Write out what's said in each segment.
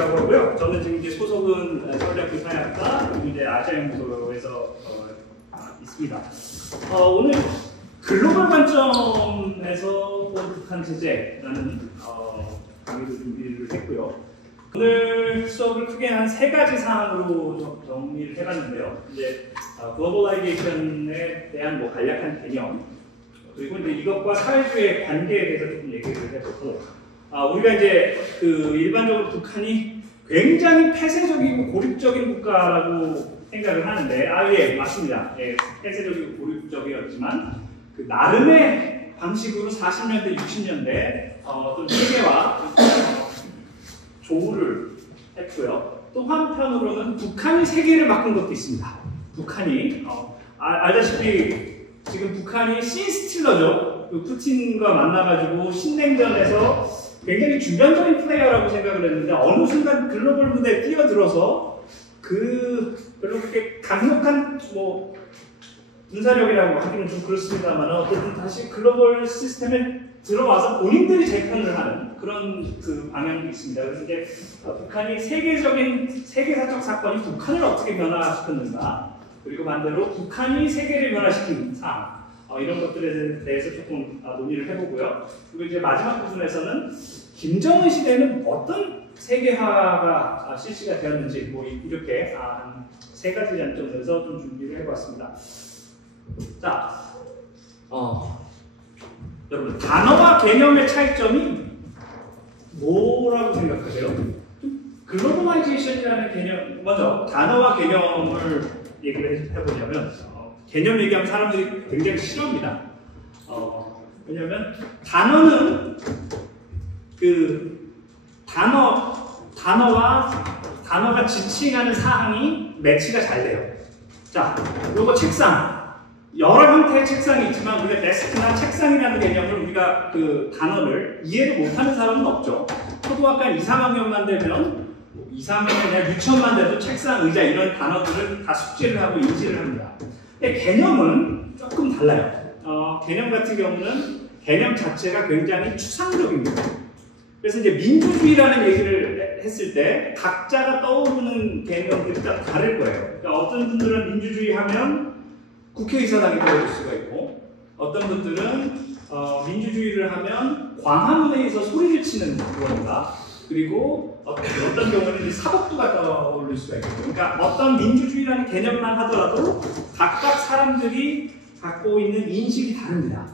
이라고 하고요. 저는 지금 이제 소속은 서울대학교 사회학과 그리고 이제 아시아연구소에서 있습니다. 오늘 글로벌 관점에서 본 북한 제재라는 강의를 준비를 했고요. 오늘 수업을 크게 한 3가지 사항으로 정리를 해봤는데요. 이제 글로벌라이제이션에 대한 뭐 간략한 개념, 그리고 이제 이것과 사회주의의 관계에 대해서 조금 얘기를 해보고, 우리가 이제 그 일반적으로 북한이 굉장히 폐쇄적이고 고립적인 국가라고 생각을 하는데, 예, 맞습니다. 예, 폐쇄적이고 고립적이었지만 그 나름의 방식으로 40년대, 60년대 어떤 세계와 조우를 했고요. 또 한편으로는 북한이 세계를 바꾼 것도 있습니다. 북한이 알다시피 지금 북한이 신스틸러죠. 그 푸틴과 만나가지고 신냉전에서 굉장히 중간적인 플레이어라고 생각을 했는데 어느 순간 글로벌 무대에 뛰어들어서 별로 그렇게 강력한 뭐 군사력이라고 하기는 좀 그렇습니다만 어쨌든 다시 글로벌 시스템에 들어와서 본인들이 재편을 하는 그런 그 방향도 있습니다. 그래서 이제 북한이 세계사적 사건이 북한을 어떻게 변화시켰는가, 그리고 반대로 북한이 세계를 변화시킨 상황, 이런 것들에 대해서 조금 논의를 해보고요. 그리고 이제 마지막 부분에서는 김정은 시대는 어떤 세계화가 실시가 되었는지 뭐 이렇게 한 3가지 관점에서 좀 준비를 해봤습니다. 자, 여러분 단어와 개념의 차이점이 뭐라고 생각하세요? 글로벌라이제이션이라는 개념, 먼저 단어와 개념을 얘기를 해보자면 개념 얘기하면 사람들이 굉장히 싫어합니다. 왜냐하면 단어는 그 단어가 지칭하는 사항이 매치가 잘 돼요. 자, 요거 책상. 여러 형태의 책상이 있지만 우리가 데스크나 책상이라는 개념을 우리가 그 단어를 이해를 못하는 사람은 없죠. 초등학교 2, 3학년만 되면 2, 3학년에 그냥 유치원만 돼도 책상, 의자 이런 단어들을 다 숙지를 하고 인지를 합니다. 근데 개념은 조금 달라요. 개념 같은 경우는 개념 자체가 굉장히 추상적입니다. 그래서 이제 민주주의라는 얘기를 했을 때 각자가 떠오르는 개념들이 다 다를 거예요. 그러니까 어떤 분들은 민주주의 하면 국회의사당이 떠오를 수가 있고, 어떤 분들은 민주주의를 하면 광화문에서 소리를 치는 그런가, 그리고 어떤 경우는 사법부가 떠오를 수가 있고, 그러니까 어떤 민주주의라는 개념만 하더라도 각각 사람들이 갖고 있는 인식이 다릅니다.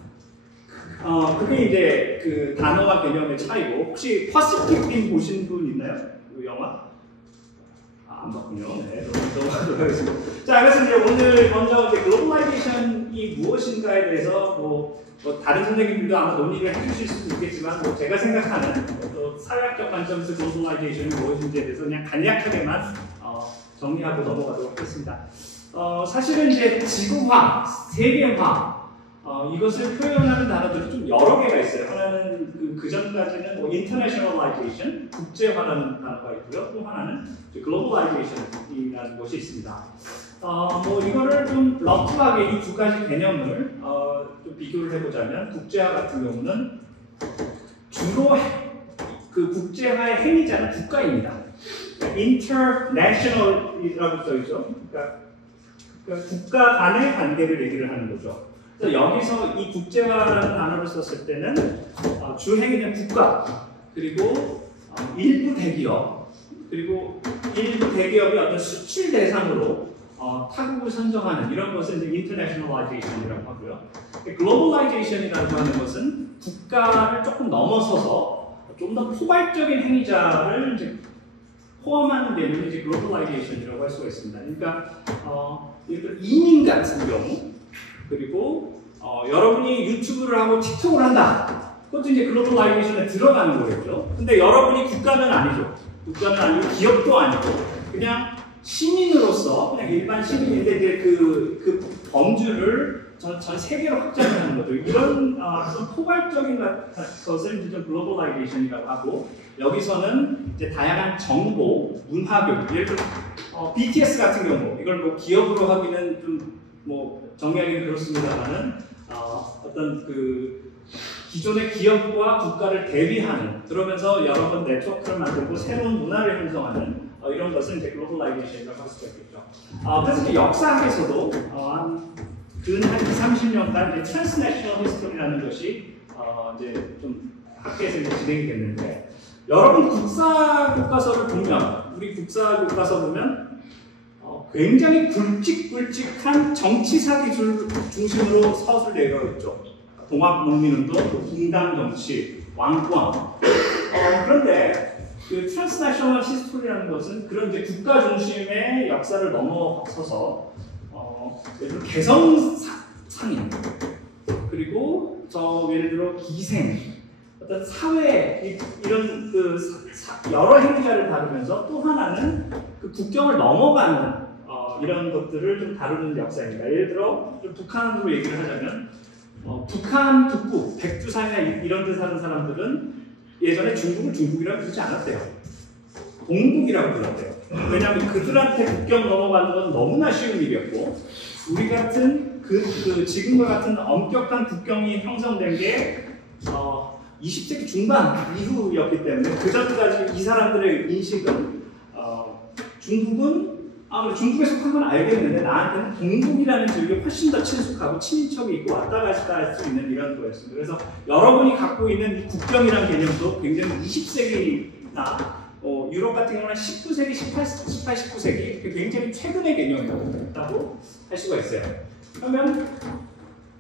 그게 이제 그 단어와 개념의 차이고, 혹시 퍼시픽 빔 보신 분 있나요? 그 영화? 안 봤군요. 네, 넘어가도록 하겠습니다. 자, 그래서 이제 오늘 먼저 이제 글로벌라이제이션이 무엇인가에 대해서 뭐 다른 선생님들도 아마 논의를 해주실 수도 있겠지만, 제가 생각하는 또 사회학적 관점에서 글로벌라이제이션이 무엇인지에 대해서 그냥 간략하게만 정리하고 넘어가도록 하겠습니다. 사실은 이제 지구화, 세계화, 이것을 표현하는 단어들이 좀 여러 개가 있어요. 하나는 그 전까지는 뭐 internationalization, 국제화라는 단어가 있고요. 또 하나는 globalization이라는 것이 있습니다. 뭐 이거를 좀 러프하게 이 2가지 개념을 좀 비교를 해보자면, 국제화 같은 경우는 주로 그 국제화의 행위자는 국가입니다. international이라고 써있죠. 그러니까 국가 간의 관계를 얘기를 하는 거죠. 그래서 여기서 이 국제화라는 단어를 썼을 때는 주행위는 국가, 그리고 일부 대기업, 그리고 일부 대기업이 어떤 수출 대상으로 타국을 선정하는 이런 것을 이제 internationalization이라고 하고요. globalization이라고 하는 것은 국가를 조금 넘어서서 좀 더 포괄적인 행위자를 이제 포함하는 데는 이제 globalization이라고 할 수가 있습니다. 그러니까 이민 같은 경우, 그리고 여러분이 유튜브를 하고 틱톡을 한다. 그것도 이제 글로벌라이제이션에 들어가는 거겠죠. 근데 여러분이 국가는 아니죠. 국가는 아니고 기업도 아니고 그냥 시민으로서 그냥 일반 시민인데 이제 그 범주를 전 세계로 확장하는 거죠. 이런 포괄적인 것을 이제 글로벌라이제이션이라고 하고, 여기서는 이제 다양한 정보, 문화교, 예를 들어 BTS 같은 경우 이걸 뭐 기업으로 하기는 좀 뭐 정리하기는 그렇습니다만은 어떤 그 기존의 기업과 국가를 대비하는, 그러면서 여러 번 네트워크를 만들고 새로운 문화를 형성하는 이런 것을 이제 글로벌라이제이션이라고 할 수가 있겠죠. 그래서 이제 역사학에서도 근 한 20-30년간 트랜스내셔널 히스토리라는 것이 이제 좀 학계에서 이제 진행이 됐는데, 여러분 국사 교과서를 보면, 우리 국사 교과서 보면 굉장히 굵직굵직한 정치사 기술 중심으로 서술 내려가 있죠. 동학농민운동, 분당정치, 왕권. 그런데 그 트랜스내셔널 히스토리라는 것은 그런 이제 국가 중심의 역사를 넘어서서 예를 들어 개성상인, 그리고 예를 들어 기생, 어떤 사회 이런 여러 행자를 다루면서 또 하나는 그 국경을 넘어가는 이런 것들을 좀 다루는 역사입니다. 예를 들어 좀 북한으로 얘기를 하자면 북한 북부, 백두산이나 이런 데 사는 사람들은 예전에 중국을 중국이라고 부르지 않았대요. 동북이라고 불렀대요. 왜냐하면 그들한테 국경 넘어가는 건 너무나 쉬운 일이었고, 우리 같은 지금과 같은 엄격한 국경이 형성된 게 20세기 중반 이후였기 때문에, 그 전까지 이 사람들의 인식은 중국은 중국에 속한 건 알겠는데 나한테는 동북이라는 지역이 훨씬 더 친숙하고 친인척이 있고 왔다 갔다 할 수 있는 이런 거였습니다. 그래서 여러분이 갖고 있는 이 국경이라는 개념도 굉장히 20세기나 유럽 같은 경우는 19세기, 18, 19세기 굉장히 최근의 개념이라고 할 수가 있어요.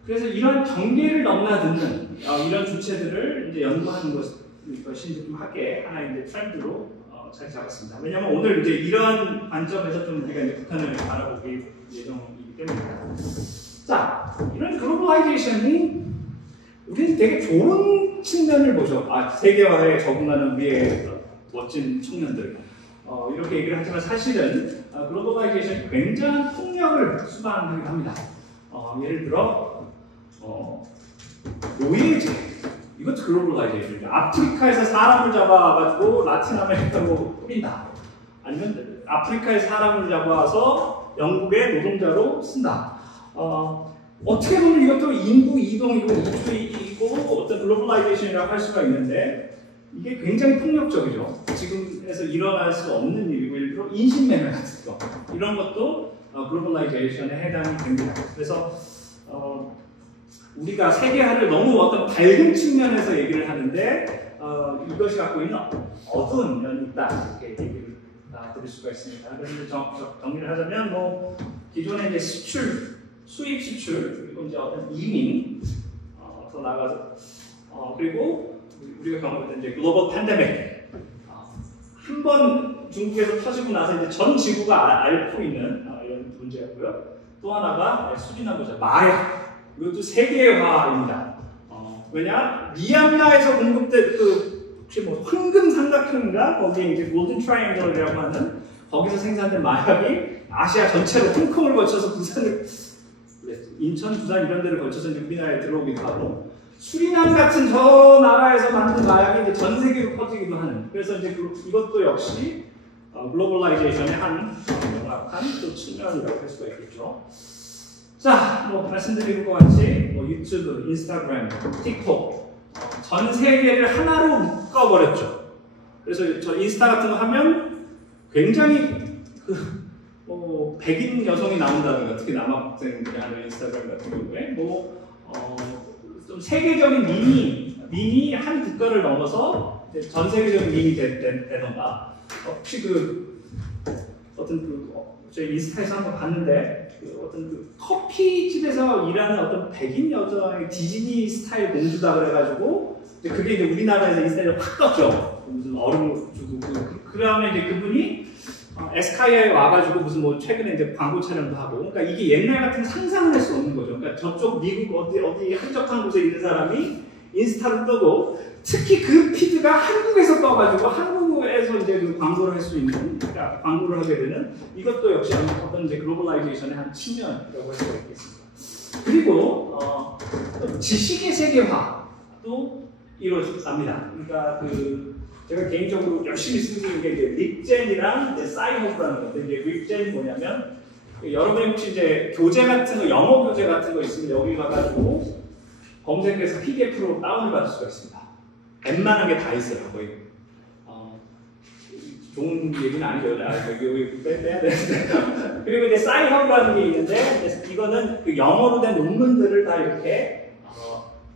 그래서 이런 경계를 넘나드는 이런 주체들을 이제 연구하는 것이 좀 학계의 하나의 이제 트렌드로 잘 잡았습니다. 왜냐하면 오늘 이제 이런 관점에서 좀 우리가 이제 북한을 바라보기 예정이기 때문입니다. 자, 이런 글로벌라이제이션이 우리는 되게 좋은 측면을 보죠. 세계화에 적응하는 우리의 멋진 청년들. 이렇게 얘기를 하지만 사실은 글로벌라이제이션이 굉장한 폭력을 수반하기도 합니다. 예를 들어 노예제, 이것도 글로벌라이제이션이죠. 아프리카에서 사람을 잡아가지고 라틴 아메리카로 뿌린다. 아니면 아프리카에서 사람을 잡아서 영국의 노동자로 쓴다. 어떻게 보면 이것도 인구 이동이고 이주이고 어떤 글로벌라이제이션이라고 할 수가 있는데, 이게 굉장히 폭력적이죠. 지금에서 일어날 수 없는 일이고, 예를 들어 인신매매 같은 거, 이런 것도 글로벌라이제이션에 해당이 됩니다. 그래서 우리가 세계화를 너무 어떤 밝은 측면에서 얘기를 하는데 이것이 갖고 있는 어두운 면이 있다, 이렇게 얘기를 드릴 수가 있습니다. 그래서 정리를 하자면 기존의 이제 수입 수출, 그리고 이제 어떤 이민, 더 나아가서 그리고 우리가 경험했던 이제 글로벌 팬데믹, 한 번 중국에서 터지고 나서 이제 전 지구가 앓고 있는 이런 문제였고요. 또 하나가 수진화고자 마약. 이것도 세계화입니다. 왜냐? 미얀마에서 공급된 혹시 황금 삼각형인가? 거기에 이제 골든 트라이앵글이라고 하는, 거기서 생산된 마약이 아시아 전체로 홍콩을 거쳐서 인천, 부산 이런 데를 거쳐서 이제 우리나라에 들어오기도 하고, 수리남 같은 저 나라에서 만든 마약이 이제 전 세계로 퍼지기도 하는. 그래서 이제 이것도 역시 글로벌라이제이션의 한 명확한 또 측면이라고 할 수가 있겠죠. 자, 말씀드린 것 같이 유튜브, 인스타그램, 틱톡 전 세계를 하나로 묶어버렸죠. 그래서 저 인스타 같은 거 하면 굉장히 백인 여성이 나온다든가, 특히 남학생들이 하는 인스타그램 같은 경우에 좀 세계적인 밈이 한 국가를 넘어서 전 세계적인 밈이 되던가, 혹시 저희 인스타에서 한번 봤는데 어떤 커피집에서 일하는 어떤 백인 여자의 디즈니 스타일 공주다 그래가지고 그게 이제 우리나라에서 인스타에 확 떴죠. 무슨 얼음을 주고 그 다음에 이제 그분이 에스카이아에 와가지고 무슨 최근에 이제 광고 촬영도 하고, 그러니까 이게 옛날 같은 상상을 할 수 없는 거죠. 그러니까 저쪽 미국 어디 한적한 곳에 있는 사람이 인스타를 뜨고, 특히 그 피드가 한국에서 떠가지고 한국에서 이제 그 광고를 할 수 있는, 그러니까 광고를 하게 되는, 이것도 역시 어떤 이제 글로벌라이제이션의 한 측면이라고 할 수가 있겠습니다. 그리고 지식의 세계화도 이루어집니다. 그러니까 제가 개인적으로 열심히 쓰는 게 이제 립젠이랑 사이허브라는 건데, 이제 립젠이 뭐냐면, 여러분이 혹시 이제 교재 같은 거, 영어 교재 같은 거 있으면 여기 가가지고 검색해서 PDF로 다운을 받을 수가 있습니다. 웬만한 게 다 있어요, 거의. 좋은 얘기는 아니죠. 여기 빼야 되는데. 그리고 이제 사이허브라는 게 있는데, 이거는 그 영어로 된 논문들을 다 이렇게,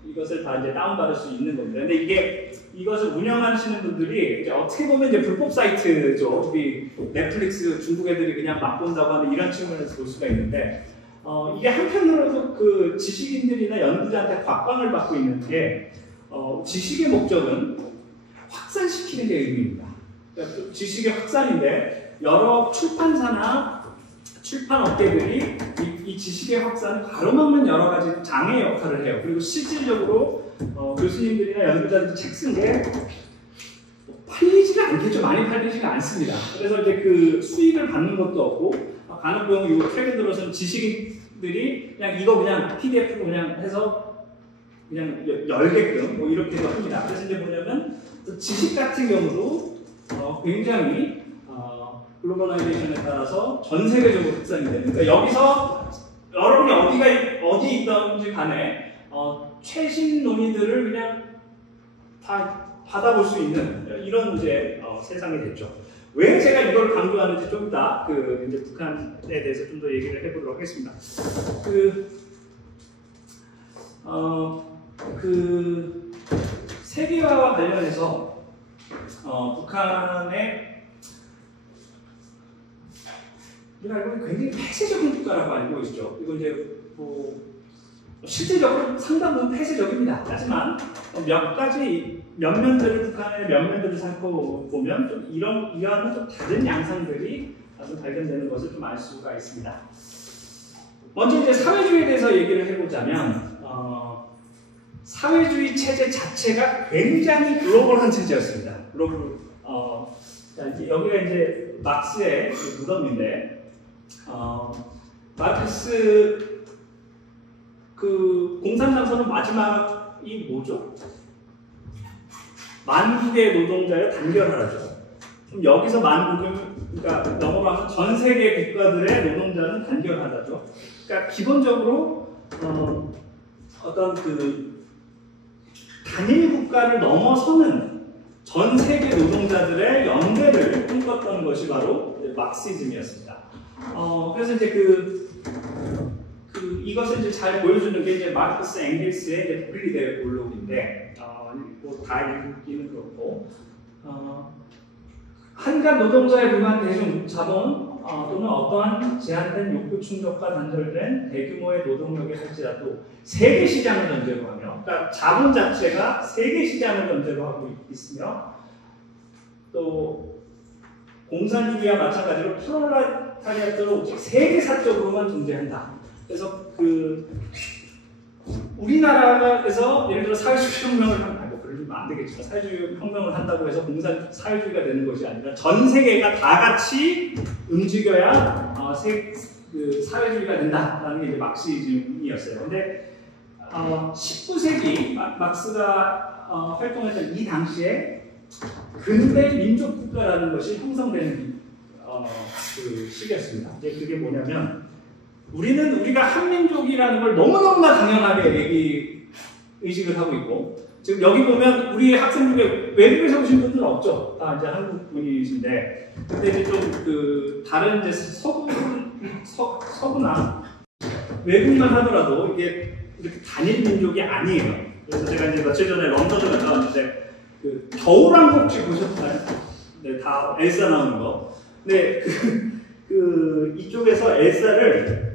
이것을 다 이제 다운받을 수 있는 겁니다. 근데 이것을 운영하시는 분들이 이제 어떻게 보면 이제 불법 사이트죠. 우리 넷플릭스 중국 애들이 그냥 막 본다고 하는 이런 측면에서 볼 수가 있는데, 이게 한편으로도 그 지식인들이나 연구자한테 곽광을 받고 있는 게, 지식의 목적은 확산시키는 게 의미입니다. 그러니까 지식의 확산인데 여러 출판사나 출판 업계들이 이 지식의 확산을 가로막는 여러 가지 장애 역할을 해요. 그리고 실질적으로 교수님들이나 연구자들이 책 쓴 게 팔리지가 않겠죠. 많이 팔리지가 않습니다. 그래서 이제 그 수익을 받는 것도 없고 간혹 보면 이거 최근 들어서는 지식인들이 그냥 이거 그냥 PDF로 그냥 해서 그냥 열게끔 뭐 이렇게도 합니다. 그래서 이제 뭐냐면 지식 같은 경우도 굉장히 글로벌라이제이션에 따라서 전 세계적으로 확산이 됩니다. 그러니까 여기서 여러분이 어디 있던지 간에 최신 논의들을 그냥 다 받아볼 수 있는 이런 이제 세상이 됐죠. 왜 제가 이걸 강조하는지 좀 이따 이제 북한에 대해서 좀 더 얘기를 해보도록 하겠습니다. 세계화와 관련해서 북한의 우리가 알고 있는 굉장히 폐쇄적인 국가라고 알고 있죠. 이거 이제 실질적으로 상당 부분 폐쇄적입니다. 하지만 몇 면들을 북한의 면면들을 살펴보면 좀 이러한 좀 다른 양상들이 발견되는 것을 좀 알 수가 있습니다. 먼저 이제 사회주의에 대해서 얘기를 해보자면 사회주의 체제 자체가 굉장히 글로벌한 체제였습니다. 여기가 이제 막스의 무덤인데 마르크스 공산당선언 마지막이 뭐죠? 만국의 노동자를 단결하라죠. 그럼 여기서 만국은 그러니까 영어로 하면 전 세계 국가들의 노동자는 단결하라죠. 그러니까 기본적으로 어떤 단일 국가를 넘어서는 전 세계 노동자들의 연대를 꿈꿨던 것이 바로 막시즘이었습니다. 그래서 이제 이것을 이제 잘 보여주는 게 이제 마르크스 앵겔스의 독립의 본록인데, 뭐 다 읽기는 그렇고, 한간 노동자에 불과한 대중 자본 또는 어떠한 제한된 욕구 충족과 단절된 대규모의 노동력에 할지라도 세계 시장을 전제로 하며, 그러니까 자본 자체가 세계 시장을 전제로 하고 있으며, 또 공산주의와 마찬가지로 프롤레타리아트를 오직 세계사적으로만 존재한다. 그래서 우리나라에서 예를 들어 사회주의 혁명을 그러면 안 되겠지만 사회주의 혁명을 한다고 해서 사회주의가 되는 것이 아니라 전 세계가 다 같이 움직여야 사회주의가 된다라는 게 이제 막시즘이었어요. 근데 19세기 막스가 활동했던 이 당시에 근대 민족 국가라는 것이 형성되는 시기였습니다. 이제 그게 뭐냐면 우리가 한민족이라는 걸 너무너무나 당연하게 의식을 하고 있고, 지금 여기 보면 우리 학생 중에 외국에서 오신 분들은 없죠. 다 이제 한국 분이신데, 근데 이제 좀 다른 이제 서구나 외국만 하더라도 이게 이렇게 단일 민족이 아니에요. 그래서 제가 이제 며칠 전에 런던을 갔다 왔는데 겨울왕국 혹시 보셨나요? 네, 다 엘사 나오는 거. 근데 이쪽에서 엘사를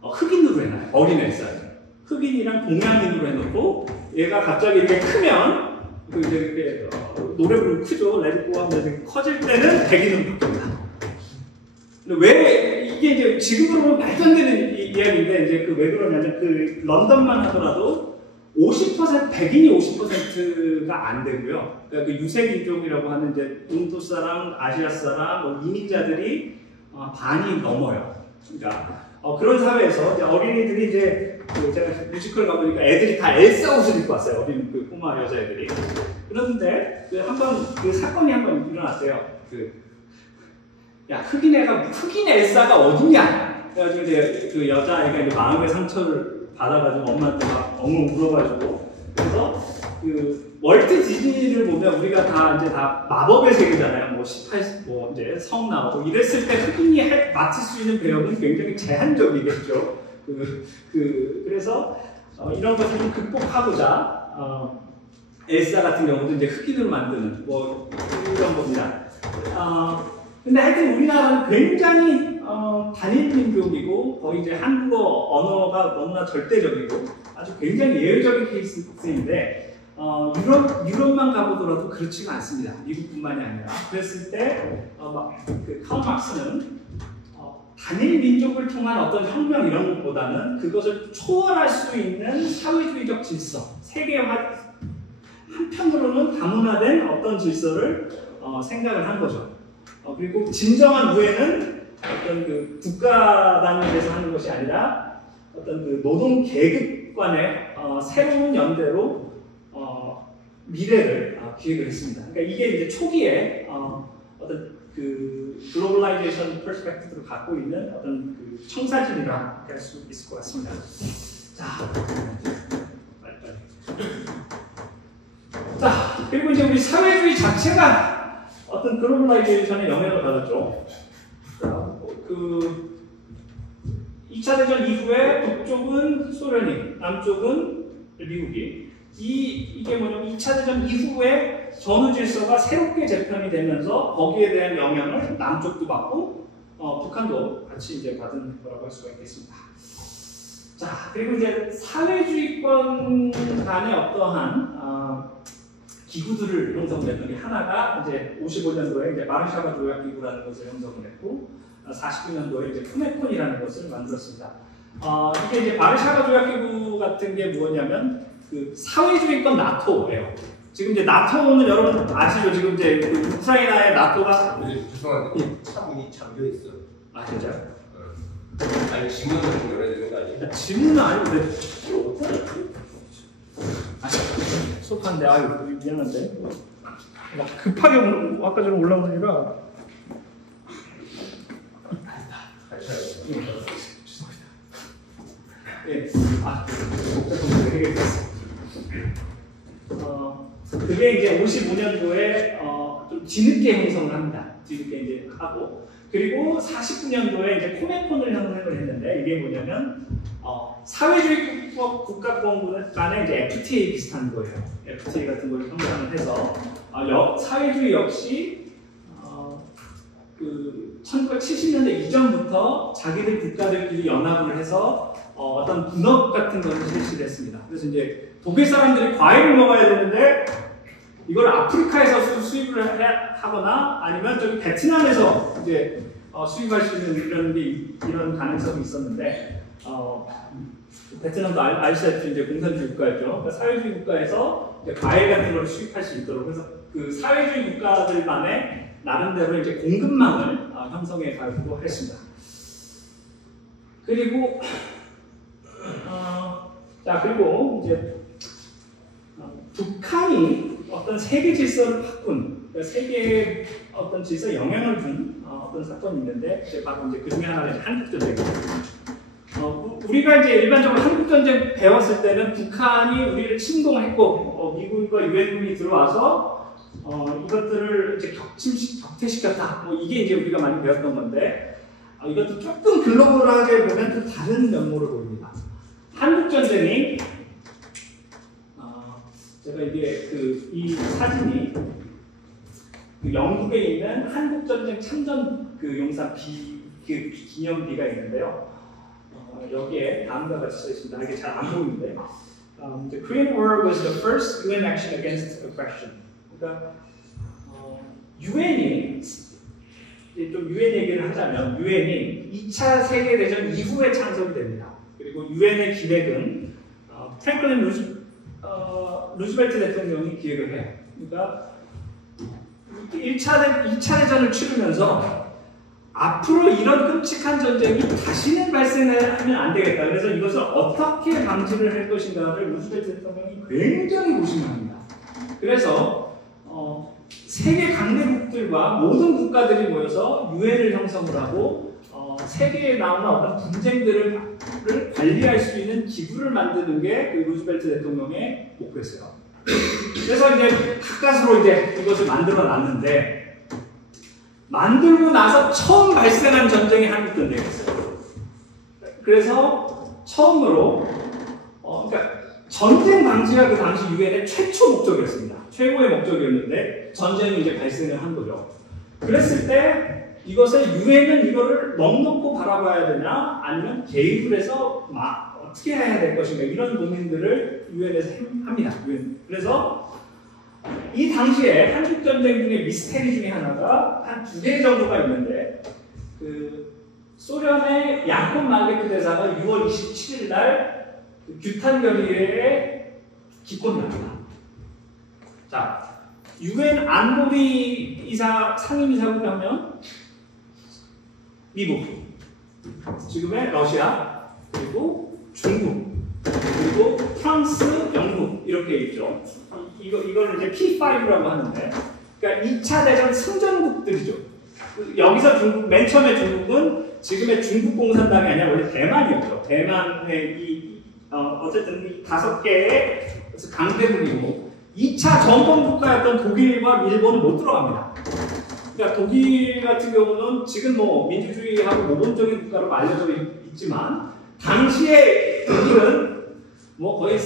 흑인으로 해놔요. 어린 엘사를. 흑인이랑 동양인으로 해놓고 얘가 갑자기 이렇게 크면 이제 이렇게 노래 부르면 크죠. 레디고 하면 커질 때는 백인으로 바뀝니다. 근데 왜 이게 이제 지금으로 보면 말도 안 되는 이야기인데 이제 왜 그러냐면 런던만 하더라도 50% 백인이 50%가 안 되고요. 그러니까 유색인종이라고 하는 이제 인도 사람, 아시아 사람, 이민자들이 반이 넘어요. 그러니까 그런 사회에서 이제 어린이들이 이제 제가 뮤지컬 가보니까 애들이 다 엘사 옷을 입고 왔어요. 어린 꼬마 여자애들이. 그런데 한번 사건이 한번 일어났어요. 야, 흑인 엘사가 어딨냐? 그래가지고 이제 여자아이가 이제 마음의 상처를 받아가지고 엄마한테 막 엉엉 울어가지고. 그래서 그 월트 디즈니를 보면 우리가 다 마법의 세계잖아요. 뭐 18, 뭐 이제 성 나오고 이랬을 때 흑인이 맡을 수 있는 배역은 굉장히 제한적이겠죠. 그래서 이런 것을 좀 극복하고자 엘사 같은 경우도 이제 흑인으로 만드는 뭐 이런 겁니다. 근데 하여튼 우리나라는 굉장히 단일 민족이고 거의 이제 한국어 언어가 너무나 절대적이고 아주 굉장히 예외적인 케이스인데 유럽만 가보더라도 그렇지가 않습니다. 미국뿐만이 아니라. 그랬을 때 그 칼 막스는 단일 민족을 통한 어떤 혁명 이런 것보다는 그것을 초월할 수 있는 사회주의적 질서, 세계화 한편으로는 다문화된 어떤 질서를 생각을 한 거죠. 그리고 진정한 우애는 어떤 그 국가 단위에서 하는 것이 아니라 어떤 그 노동 계급 간의 새로운 연대로 미래를 기획을 했습니다. 그러니까 이게 이제 초기에 어떤 그 글로벌라이제이션 퍼스펙티브를 갖고 있는 어떤 그 청사진이라 할 수 있을 것 같습니다. 자, 그리고 이제 우리 사회주의 자체가 어떤 글로벌라이제이션에 영향을 받았죠. 그 2차 대전 이후에 북쪽은 소련이, 남쪽은 미국이 이게 뭐냐면 2차 대전 이후에 전후 질서가 새롭게 재편이 되면서 거기에 대한 영향을 남쪽도 받고 북한도 같이 이제 받은 거라고 할 수가 있겠습니다. 자, 그리고 이제 사회주의권 간의 어떠한 기구들을 형성했던 게 하나가 이제 55년도에 이제 마르샤바 조약 기구라는 것을 형성을 했고 49년도에 이제 푸메콘이라는 것을 만들었습니다. 이게 이제 마르샤바 조약 기구 같은 게 뭐냐면 그 사회주의권 나토예요. 지금 이제 나토는 여러분 아시죠? 지금 이제 그 우크라이나의 나토가 죄송한데 차문이 잠겨 있어. 아 진짜요? 아니 지문을 좀 열어야 되는 거 아니에요? 지문은 아닌데 속한데 아유 미안한데 막 급하게 아까 전에 올라오느니라 예, 그게 이제 55년도에 좀 뒤늦게 형성을 합니다. 뒤늦게 이제 하고 그리고 49년도에 이제 코메콘을 형성을 했는데 이게 뭐냐면 사회주의 국가권 간의 이제 FTA 비슷한 거예요. FTA 같은 걸 형성을 해서 사회주의 역시 그 1970년대 이전부터 자기들 국가들끼리 연합을 해서 어떤 분업 같은 것을 실시를 했습니다. 그래서 이제 독일 사람들이 과일을 먹어야 되는데 이걸 아프리카에서 수입을 하거나 아니면 저기 베트남에서 이제 수입할 수 있는 이런 가능성이 있었는데 베트남도 아시다시피 이제 공산주의 국가였죠. 그러니까 사회주의 국가에서 이제 과일 같은 걸 수입할 수 있도록 그래서 그 사회주의 국가들만의 나름대로 이제 공급망을 형성해 가지고 했습니다. 그리고 그리고 이제 북한이 어떤 세계 질서를 바꾼 그러니까 세계의 어떤 질서에 영향을 준 어떤 사건이 있는데 바로 이제 그 중에 하나가 이제 한국전쟁입니다. 우리가 이제 일반적으로 한국전쟁 배웠을 때는 북한이 우리를 침공했고 미국과 유엔군이 들어와서 이것들을 이제 격퇴시켰다. 뭐 이게 이제 우리가 많이 배웠던 건데 이것도 조금 글로벌하게 보면 또 다른 면모를 보입니다. 한국전쟁이 제가 이게 이 사진이 그 영국에 있는 한국전쟁 참전 그 용사 기념비가 있는데요. 여기에 다음과 같이 써 있습니다. 이게 잘 안 보이는데 The Korean War was the first UN action against aggression. 그러니까 유엔이 좀 유엔 얘기를 하자면 유엔이 2차 세계대전 이후에 창설이 됩니다. 그리고 유엔의 기획은 프랭클린 루즈벨트 대통령이 기획을 해요. 그러니까 2차 대전을 치르면서 앞으로 이런 끔찍한 전쟁이 다시는 발생하면 안 되겠다. 그래서 이것을 어떻게 방지를 할 것인가를 루즈벨트 대통령이 굉장히 고심합니다. 그래서 세계 강대국들과 모든 국가들이 모여서 유엔을 형성을 하고 세계에 나오는 어떤 분쟁들을 관리할 수 있는 기구를 만드는 게 그 루즈벨트 대통령의 목표였어요. 그래서 이제 가까스로 이제 이것을 만들어 놨는데, 만들고 나서 처음 발생한 전쟁이 한국 전쟁이었어요. 그래서 처음으로 그러니까 전쟁 방지가 그 당시 유엔의 최초 목적이었습니다. 최고의 목적이었는데 전쟁이 이제 발생을 한 거죠. 그랬을 때 이것을 유엔은 이거를 넉넉고 바라봐야 되냐, 아니면 개입을 해서 어떻게 해야 될 것인가, 이런 고민들을 유엔에서 합니다. 그래서 이 당시에 한국 전쟁 중에 미스테리 중에 하나가 한 2개 정도가 있는데, 그 소련의 야콥 말레크 대사가 6월 27일 날 규탄 결의에 기권을 합니다. 자, 유엔 안보리 이사 상임이사국 하면 미국, 지금의 러시아, 그리고 중국, 그리고 프랑스, 영국 이렇게 있죠. 이걸 이제 P5라고 하는데, 그러니까 2차 대전 승전국들이죠. 여기서 중국, 맨 처음에 중국은 지금의 중국 공산당이 아니라 원래 대만이었죠. 대만의 어쨌든 이 5개의 강대국이고, 2차 전범 국가였던 독일과 일본은 못 들어갑니다. 그러니까 독일 같은 경우는 지금 뭐 민주주의하고 모범적인 국가로 알려져 있지만, 당시에 독일은 뭐 거의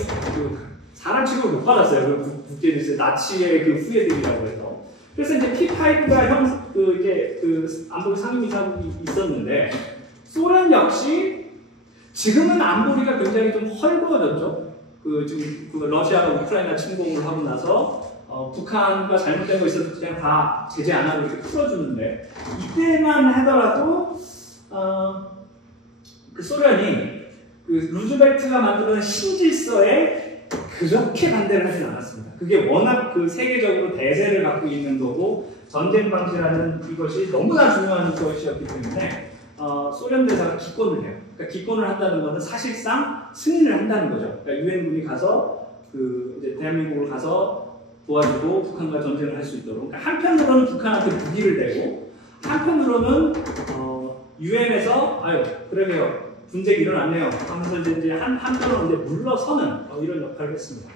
사람 취급을 못 받았어요. 그 국제질서, 나치의 그 후예들이라고 해서. 그래서 이제 P5가 안보리 상임이사국이 있었는데, 소련 역시 지금은 안보리가 굉장히 좀 헐거워졌죠. 지금 러시아가 우크라이나 침공을 하고 나서 북한과 잘못된 거 있어도 그냥 다 제재 안 하고 이렇게 풀어주는데, 이때만 하더라도 그 소련이 그 루즈벨트가 만드는 신질서에 그렇게 반대를 하진 않았습니다. 그게 워낙 그 세계적으로 대세를 갖고 있는 거고, 전쟁 방지라는 이것이 너무나 중요한 것이었기 때문에 소련 대사가 기권을 해요. 그러니까 기권을 한다는 것은 사실상 승인을 한다는 거죠. 그러니까 유엔군이 가서 이제 대한민국을 가서 도와주고 북한과 전쟁을 할 수 있도록. 그러니까 한편으로는 북한한테 무기를 대고, 한편으로는 유엔에서 아유 그러게요, 분쟁이 일어났네요 하면서 이제 한편으로 이제 물러서는 이런 역할을 했습니다.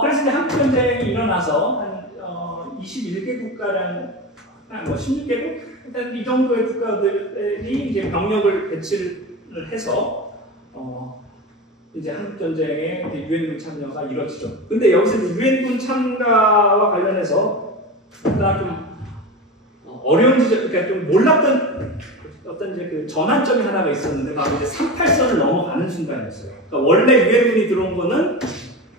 그래서 이제 한국 전쟁이 일어나서 한 21개 국가랑 뭐 16개국 일단 이 정도의 국가들이 이제 병력을 배치를 해서 이제 한국 전쟁에 유엔군 참여가 이루어지죠. 근데 여기서 유엔군 참가와 관련해서 일단 좀 어려운 지점, 그러니까 좀 몰랐던 어떤 이제 그 전환점이 하나가 있었는데, 바로 이제 38선을 넘어가는 순간이었어요. 그러니까 원래 유엔군이 들어온 거는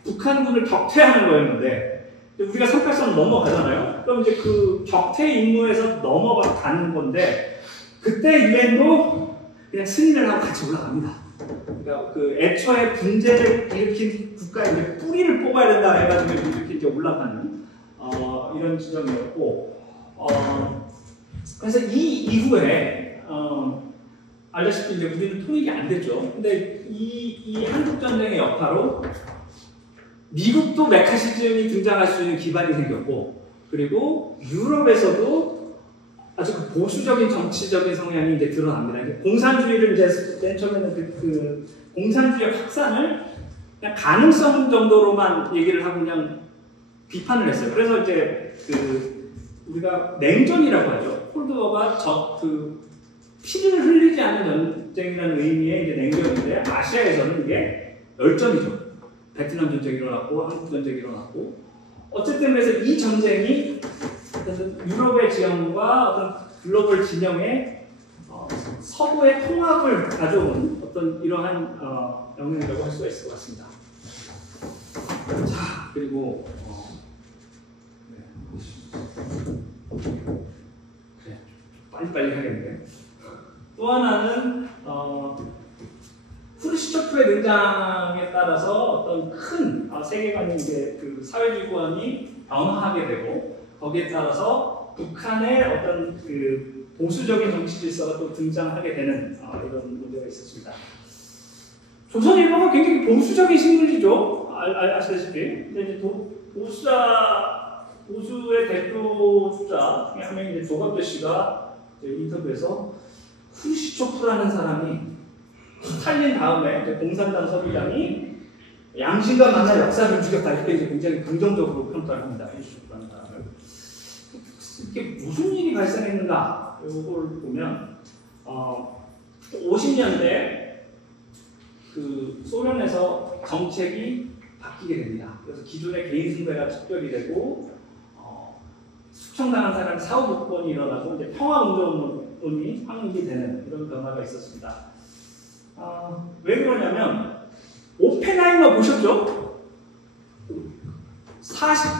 북한군을 격퇴하는 거였는데, 우리가 38선을 넘어가잖아요. 그럼 이제 그 격퇴 임무에서 넘어가는 건데, 그때 유엔도 그냥 승인을 하고 같이 올라갑니다. 그러니까 그 애초에 분쟁을 일으킨 국가의 이제 뿌리를 뽑아야 된다 해가지고 이렇게 이제 올라가는 이런 지점이었고, 그래서 이 이후에 알다시피 이제 우리는 통일이 안 됐죠. 근데 이 한국 전쟁의 여파로 미국도 메카시즘이 등장할 수 있는 기반이 생겼고, 그리고 유럽에서도 아주 그 보수적인 정치적인 성향이 이제 드러납니다. 공산주의를 이제 맨 처음에는 그 공산주의 확산을 그냥 가능성 정도로만 얘기를 하고 그냥 비판을 했어요. 그래서 이제 우리가 냉전이라고 하죠. 콜드워가 피를 흘리지 않는 전쟁이라는 의미의 이제 냉전인데, 아시아에서는 이게 열전이죠. 베트남 전쟁이 일어났고 한국 전쟁이 일어났고, 어쨌든 그래서 이 전쟁이 유럽의 지형과 어떤 글로벌 진영의 서구의 통합을 가져온 어떤 이러한 영향이라고 할 수가 있을 것 같습니다. 자, 그리고 그래, 빨리빨리 하겠는데, 또 하나는 후르시초프의 등장에 따라서 어떤 큰 세계관이 이제 그 사회주의권이 변화하게 되고, 거기에 따라서 북한의 어떤 그 보수적인 정치 질서가 또 등장하게 되는 이런 문제가 있었습니다. 조선일보가 굉장히 보수적인 신문이죠. 아시다시피. 근데 이제 보수의 대표 주자 중에 한 명이 이제 조갑재 씨가 인터뷰에서 후르시초프라는 사람이 스탈린 다음에 이제 공산당 서기장이 양심과 만나 역사를 죽였다 이렇게 이제 굉장히 긍정적으로 평가를 합니다. 후르시초프라는 사람을. 이게 무슨 일이 발생했는가? 이걸 보면 50년대 그 소련에서 정책이 바뀌게 됩니다. 그래서 기존의 개인 숭배가 척결이 되고 숙청당한 사람이 사후 복권이 일어나고 이제 평화운동이 확립이 되는 이런 변화가 있었습니다. 왜 그러냐면 오펜하이머 보셨죠?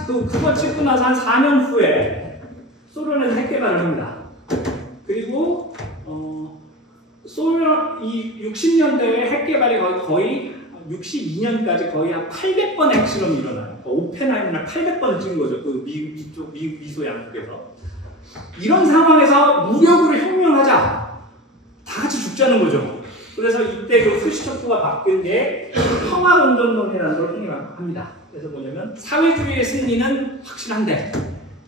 그거 찍고 나서 한 4년 후에 소련에서 핵 개발을 합니다. 그리고 소련 이 60년대에 핵 개발이 거의 62년까지 거의 한 800번 핵실험이 일어나요. 오펜하이머를 800번을 찍은 거죠. 그 미국 미소 양국에서. 이런 상황에서 무력으로 혁명하자. 다 같이 죽자는 거죠. 그래서 이때 그 후르시초프가 바뀐 게 평화운동론이라는 걸 행합니다. 그래서 뭐냐면 사회주의의 승리는 확실한데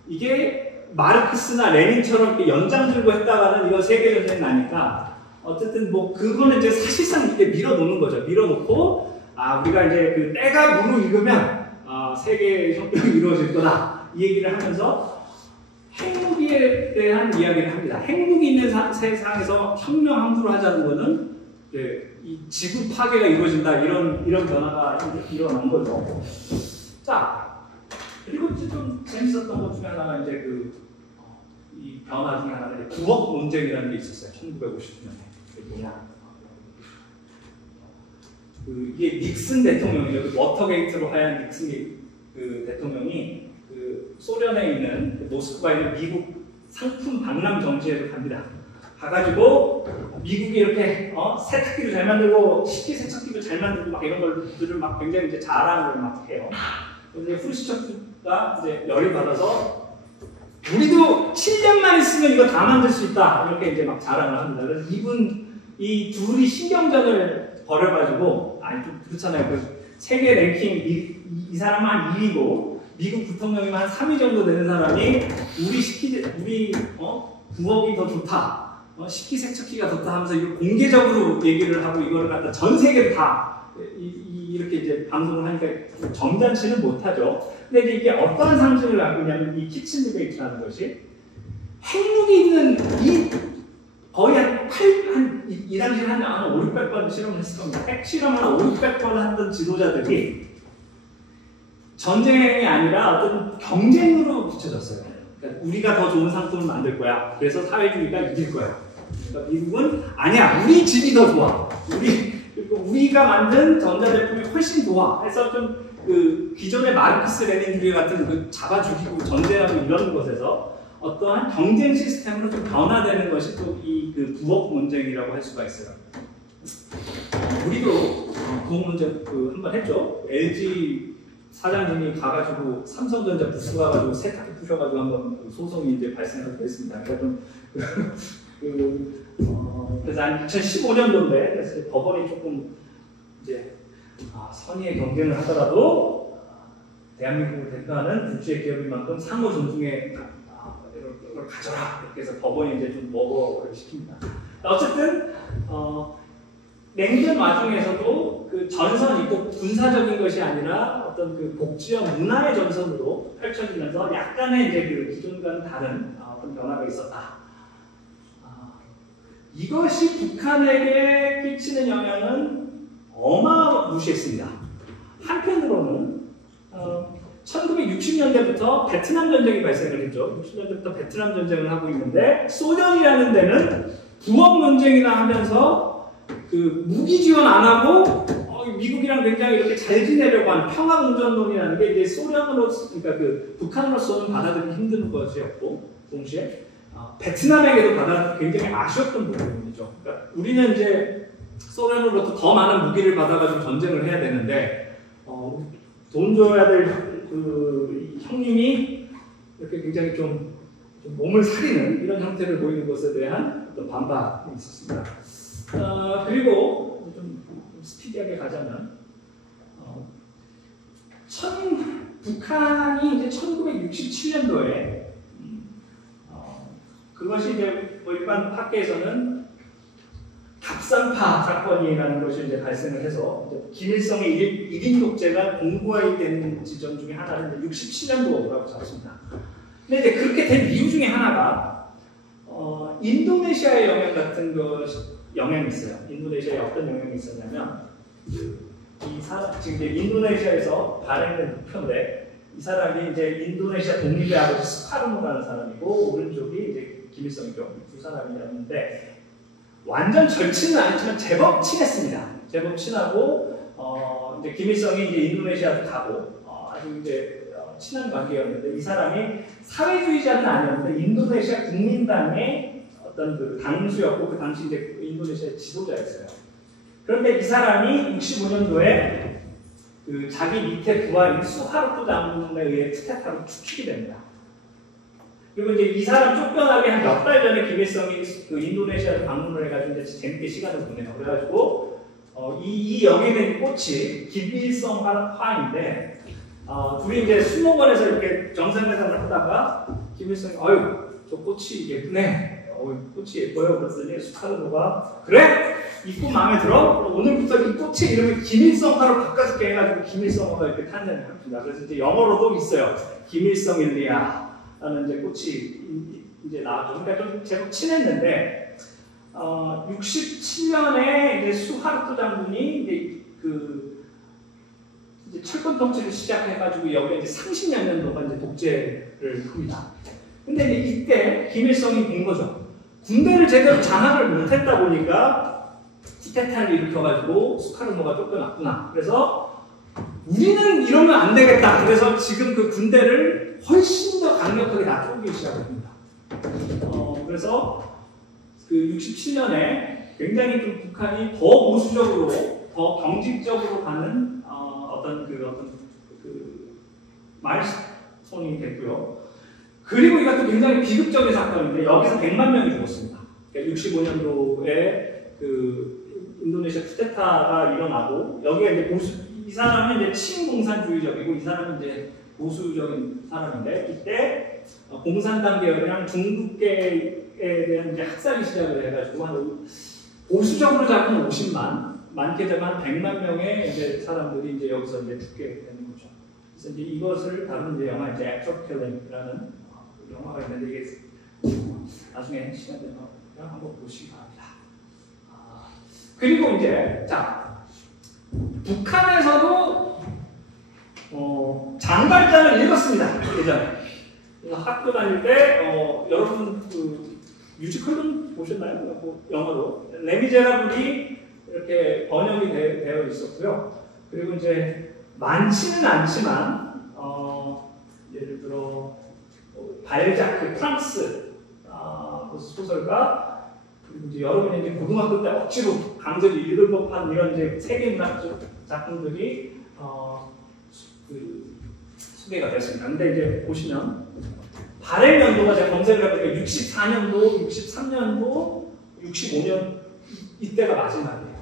이게 마르크스나 레닌처럼 이렇게 연장 들고 했다가는 이거 세계전쟁 나니까 어쨌든 뭐 그거는 이제 사실상 이렇게 밀어놓는 거죠. 밀어놓고 우리가 이제 그 때가 무르익으면 세계 혁명이 이루어질 거다 이 얘기를 하면서 핵무기에 대한 이야기를 합니다. 핵무기 있는 세상에서 혁명 함부로 하자는 거는 이 지구 파괴가 이루어진다 이런 변화가 일어난 거죠. 자 그리고 좀 재밌었던 것 중에 하나가 이제 이 변화 중에 하나가 부엌 논쟁이라는 게 있었어요. 1950년에. 뭐냐? 이게 닉슨 대통령이죠. 워터게이트로 하얀 닉슨 그 대통령이 그 소련에 있는 그 모스크바에 있는 미국 상품 박람 정지회를 갑니다. 가가지고 미국이 이렇게 세탁기도 잘 만들고 식기세척기도 잘 만들고 막 이런 것들을 막 굉장히 이제 자랑을 막 해요. 그래서 후르시초프가 이제 열이 받아서 우리도 7년만 있으면 이거 다 만들 수 있다 이렇게 이제 막 자랑을 합니다. 그래서 이 둘이 신경전을 벌여가지고 좀 그렇잖아요. 그 세계 랭킹 이 사람은 한 2위고 미국 부통령이면 한 3위 정도 되는 사람이 우리 부엌이 더 좋다. 식기세척기가 좋다 하면서 이걸 공개적으로 얘기를 하고 이거를 갖다 전 세계로 다 이렇게 이제 방송을 하니까 점잖지는 못하죠. 근데 이게 어떤 상징을 갖고 있냐면 이 키친 디베이트라는 것이 핵무기 있는 거의 이 당시에 한 5, 600번 실험을 했을 겁니다. 핵 실험을 한 5, 600번 하던 지도자들이 전쟁이 아니라 어떤 경쟁으로 비춰졌어요. 그러니까 우리가 더 좋은 상품을 만들 거야. 그래서 사회주의가 이길 거야. 그러니까 미국은 아니야. 우리 집이 더 좋아. 우리가 만든 전자제품이 훨씬 좋아. 해서 좀 그 기존의 마르크스 레닌 같은 그 잡아 죽이고 전쟁하고 이런 것에서 어떠한 경쟁 시스템으로 좀 변화되는 것이 또 이 그 부엌 논쟁이라고 할 수가 있어요. 우리도 부엌 논쟁 한번 했죠. LG 사장님이 가가지고 삼성전자 부스 가가지고 세탁기 부셔가지고 한번 소송이 이제 발생하게 됐습니다. 그러니까 그래서 한 2015년도인데 그래서 법원이 조금 이제 선의의 경쟁을 하더라도 대한민국을 대표하는 국제 기업인 만큼 상호 존중의 이걸 가져라 이렇게 해서 법원이 이제 좀 먹어를 시킵니다. 어쨌든 냉전 와중에서도 그 전선이 꼭 군사적인 것이 아니라 어떤 그 복지와 문화의 전선으로 펼쳐지면서 약간의 이제 그 기존과는 다른 어떤 변화가 있었다. 이것이 북한에게 끼치는 영향은 어마무시했습니다. 한편으로는 1960년대부터 베트남 전쟁이 발생을 했죠. 60년대부터 베트남 전쟁을 하고 있는데 소련이라는 데는 부엌 논쟁이나 하면서 그 무기 지원 안 하고 미국이랑 굉장히 이렇게 잘 지내려고 하는 평화공존론이라는 게 이제 그러니까 그 북한으로서는 받아들이기 힘든 것이었고 동시에 베트남에게도 굉장히 아쉬웠던 부분이죠. 그러니까 우리는 이제 소련으로부터 더 많은 무기를 받아가지고 전쟁을 해야 되는데 돈 줘야 될 그 형님이 이렇게 굉장히 좀 몸을 사리는 이런 형태를 보이는 것에 대한 어떤 반박이 있었습니다. 그리고 좀 스피디하게 가자면 북한이 이제 1967년도에 그것이 이제 뭐 일반 학계에서는 박상파 사건이라는 것이 이제 발생을 해서 이제 김일성의 1인 독재가 공고히 된 지점 중에 하나는 67년도라고 잡습니다. 근데 이제 그렇게 된 이유 중에 하나가 인도네시아의 영향 같은 영향이 있어요. 인도네시아에 어떤 영향이 있었냐면 이 사람 지금 이제 인도네시아에서 발행된 목표인데 이 사람이 이제 인도네시아 독립의 아버지 수카르노라는 사람이고 오른쪽이 이제 김일성이죠. 두 사람이었는데 완전 절친은 아니지만 제법 친했습니다. 제법 친하고 이제 김일성이 이제 인도네시아도 가고 아주 이제 친한 관계였는데 이 사람이 사회주의자는 아니었는데 인도네시아 국민당의 어떤 그 당수였고 그 당시 이제 인도네시아 지도자였어요. 그런데 이 사람이 65년도에 그 자기 밑에 부하인 수하르토 장군에 의해 쿠데타로 추측이 됩니다. 그리고 이제 이 사람 쫓겨나기 한 몇 달 전에 김일성이 그 인도네시아를 방문을 해가지고 이제 재밌게 시간을 보내요. 그래가지고 이 여기 있는 꽃이 김일성 화인데 둘이 이제 수목원에서 이렇게 정상회담을 하다가 김일성이 저 꽃이 예쁘네. 꽃이 예뻐요. 그랬더니 수카르노가 그래? 이 꽃 마음에 들어? 오늘부터 이 꽃의 이름을 김일성화로 바꿔줄게 해가지고 김일성화가 이렇게 탄생을 합니다. 그래서 이제 영어로도 있어요. 김일성일리아라는 이제 꽃이 이제 나왔죠. 그러니까 좀 제법 친했는데 67년에 이제 수하르토 장군이 이제 철권 통치를 시작해가지고 여기 이제 30몇 년도가 이제 독재를 합니다. 근데 이제 이때 김일성이 본 거죠. 군대를 제대로 장악을 못했다 보니까 쿠데타를 일으켜가지고 수카르노가 쫓겨났구나. 그래서 우리는 이러면 안 되겠다. 그래서 지금 그 군대를 훨씬 더 강력하게 쫓기 시작합니다. 그래서 그 67년에 굉장히 좀 북한이 더 보수적으로, 더 경직적으로 가는 어떤 마일스톤이 됐고요. 그리고 이것도 굉장히 비극적인 사건인데 여기서 100만 명이 죽었습니다. 그러니까 65년도에 그 인도네시아 쿠데타가 일어나고 여기에 이제 이 사람은 이제 친공산주의적이고 이 사람은 이제 보수적인 사람인데 이때 공산당 계열이랑 중국계에 대한 이제 학살이 시작을 해가지고 한 보수적으로 잡으면 50만, 많게 잡으면 한 100만 명의 이제 사람들이 이제 여기서 이제 죽게 되는 거죠. 그래서 이제 이것을 다룬 이제 영화 이제 Act of Killing이라는 영화가 있는데 이게 나중에 시간 되면 한번 보시기 바랍니다. 그리고 이제 북한에서도 장발장을 읽었습니다. 예전에 학교 다닐 때 여러분 그 뮤지컬은 보셨나요? 영어로 레미제라블이 이렇게 번역이 되어 있었고요. 그리고 이제 많지는 않지만 예를 들어 발자크 프랑스 소설가 그리고 이제 여러분이 이제 고등학교 때 억지로 강제로 읽을 법한 이런 이제 세계 문학 작품들이 소개가 됐습니다. 근데 이제 보시면 발행 연도가 제가 검색을 해보니까 64년도, 63년도, 65년 이때가 마지막이에요.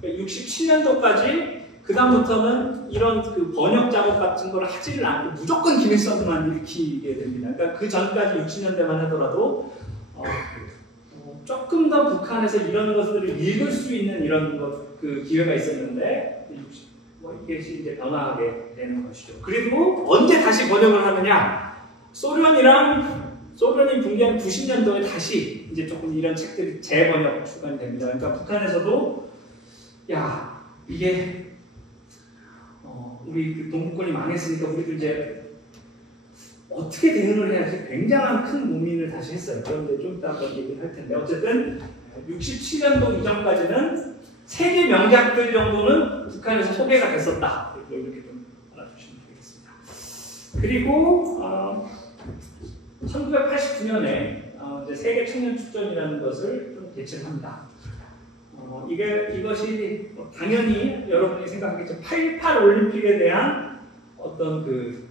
그러니까 67년도까지 그 다음부터는 이런 그 번역 작업 같은 걸 하지를 않고 무조건 김일성만 일으키게 됩니다. 그러니까 그 전까지 60년대만 하더라도 조금 더 북한에서 이런 것들을 읽을 수 있는 이런 그 기회가 있었는데 이게 이제 변화하게 되는 것이죠. 그리고 언제 다시 번역을 하느냐? 소련이 붕괴한 90년도에 다시 이제 조금 이런 책들이 재번역 출간이 됩니다. 그러니까 북한에서도 이게 우리 그 동북권이 망했으니까 우리도 이제 어떻게 대응을 해야지 굉장한 큰 고민을 다시 했어요. 그런데 좀 이따 한번 얘기를 할 텐데 어쨌든 67년도 이전까지는 세계 명작들 정도는 북한에서 소개가 됐었다. 이렇게 좀 알아주시면 되겠습니다. 그리고 1989년에 이제 세계 청년 축전이라는 것을 좀 개최를 합니다. 이것이 당연히 여러분이 생각하겠지만 88 올림픽에 대한 어떤 그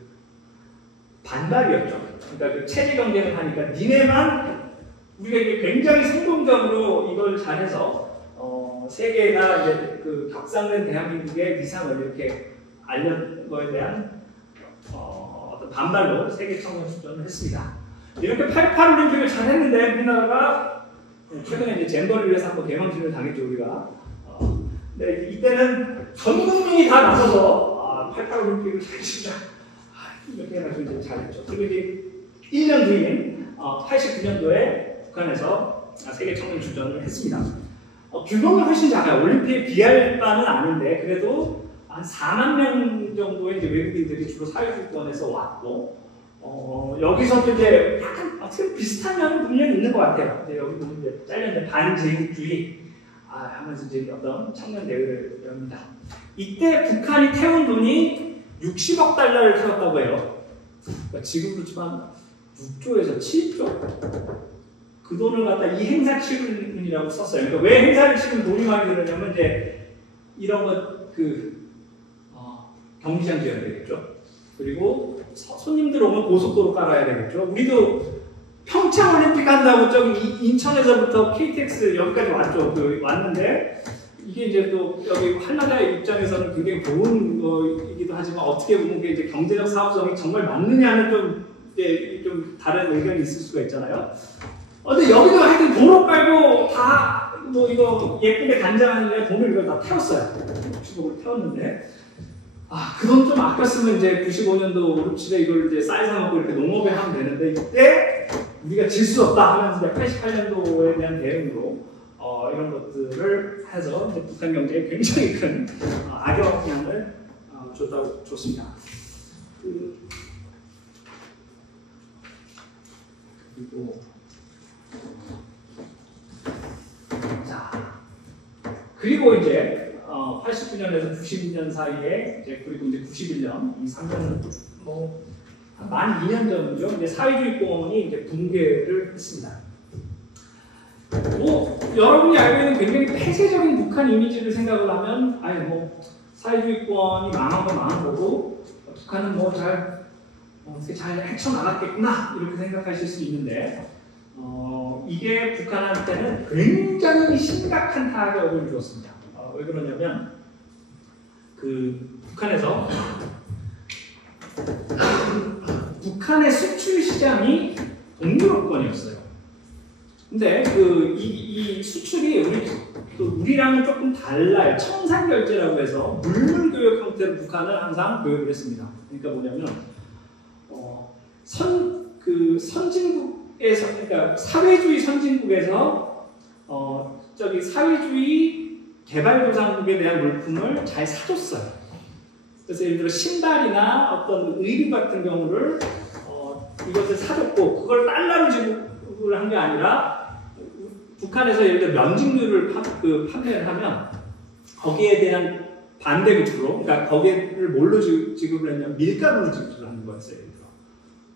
반발이었죠. 그러니까 그 체제 경쟁을 하니까 니네만 우리가 이게 굉장히 성공적으로 이걸 잘해서 세계가 이제 그 격상된 대한민국의 위상을 이렇게 알린 거에 대한 어떤 반발로 세계 청년 축전을 했습니다. 이렇게 88 올림픽을 잘했는데 우리나라가 최근에 이제 잼버리를 해서 한번 개망신을 당했죠 우리가. 네, 이때는 전 국민이 다 나서서 88 올림픽을 잘 치자 이렇게 해가지고 이제 잘했죠. 그리고 이제 1년 뒤인 89년도에 북한에서 세계 청년 주전을 했습니다. 규모는 훨씬 작아요. 올림픽에 비할 바는 아닌데 그래도 한 4만 명 정도의 이제 외국인들이 주로 사회주의권에서 왔고 여기서도 이제 약간 어떻게 비슷한 면은 분명히 있는 것 같아요. 근데 여기 보면 이제 잘렸는데 반제국주의 하면서 이제 어떤 청년 대회를 엽니다. 이때 북한이 태운 돈이 60억 달러를 태웠다고 해요. 그러니까 지금으로 치면 6조에서 7조. 그 돈을 갖다 이 행사 치르는이라고 썼어요. 그러니까 왜 행사를 치르면 돈이 많이 들었냐면 이제 이런 것 경기장 지어야 되겠죠. 그리고 손님들 오면 고속도로 깔아야 되겠죠. 우리도 평창 올림픽 한다고 저기 인천에서부터 KTX 여기까지 왔죠. 왔는데 이게 이제 또 여기 한나라의 입장에서는 굉장히 좋은 거이기도 하지만 어떻게 보면 이게 이제 경제적 사업성이 정말 맞느냐는 좀 다른 의견이 있을 수가 있잖아요. 근데 여기도 하여튼 도로 깔고 다 뭐 이거 예쁘게 단장하는데 돈을 이걸 다 태웠어요. 60억을 태웠는데 그 돈 좀 아꼈으면 이제 95년도 5, 6, 7에 이걸 이제 쌀 사먹고 이렇게 농업에 하면 되는데 이때 우리가 질 수 없다 하면서 이제 88년도에 대한 대응으로 이런 것들을 해서 이제 북한 경제에 굉장히 큰 악영향을 줬습니다. 그리고 그리고 이제 89년에서 92년 사이에 그리고 이제 91년 이 3년은 만 2년 전이죠. 이제 사회주의권이 이제 붕괴를 했습니다. 여러분이 알고 있는 굉장히 폐쇄적인 북한 이미지를 생각을 하면 사회주의권이 망한 건 망한 거고 북한은 잘 헤쳐나갔겠구나 이렇게 생각하실 수 있는데 이게 북한한테는 굉장히 심각한 타격을 주었습니다. 왜 그러냐면 북한에서 북한의 수출 시장이 동유럽권이었어요. 근데 이 수출이 우리랑은 조금 달라요. 청산결제라고 해서 물물교역 형태로 북한을 항상 교역을 했습니다. 그러니까 뭐냐면 선진국에서 그러니까 사회주의 선진국에서 사회주의 개발도상국에 대한 물품을 잘 사줬어요. 그래서 예를 들어 신발이나 어떤 의류 같은 경우를 이것을 사줬고 그걸 달러로 지급을 한 게 아니라 북한에서 예를 들어 면직류를 판매를 하면 거기에 대한 반대급부로 그러니까 거기를 뭘로 지급을 했냐면 밀가루로 지급을 하는 거였어요.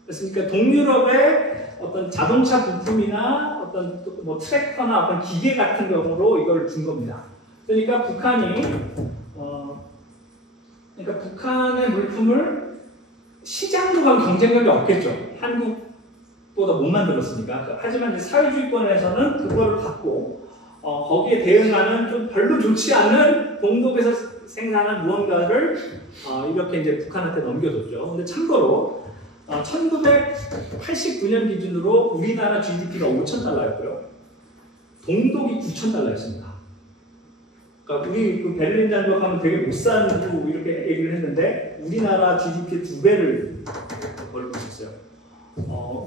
그러니까 동유럽의 어떤 자동차 부품이나 어떤 트랙터나 어떤 기계 같은 경우로 이걸 준 겁니다. 그러니까 북한의 물품을 시장으로 가면 경쟁력이 없겠죠. 한국보다 못 만들었으니까. 하지만 이제 사회주의권에서는 그거를 받고 거기에 대응하는 좀 별로 좋지 않은 동독에서 생산한 무언가를 이렇게 이제 북한한테 넘겨줬죠. 근데 참고로 1989년 기준으로 우리나라 GDP가 5,000달러였고요. 동독이 9,000달러였습니다. 그러니까 우리 베를린 장벽하면 되게 못 사는 이렇게 얘기를 했는데 우리나라 GDP의 2배를 벌고 있었어요.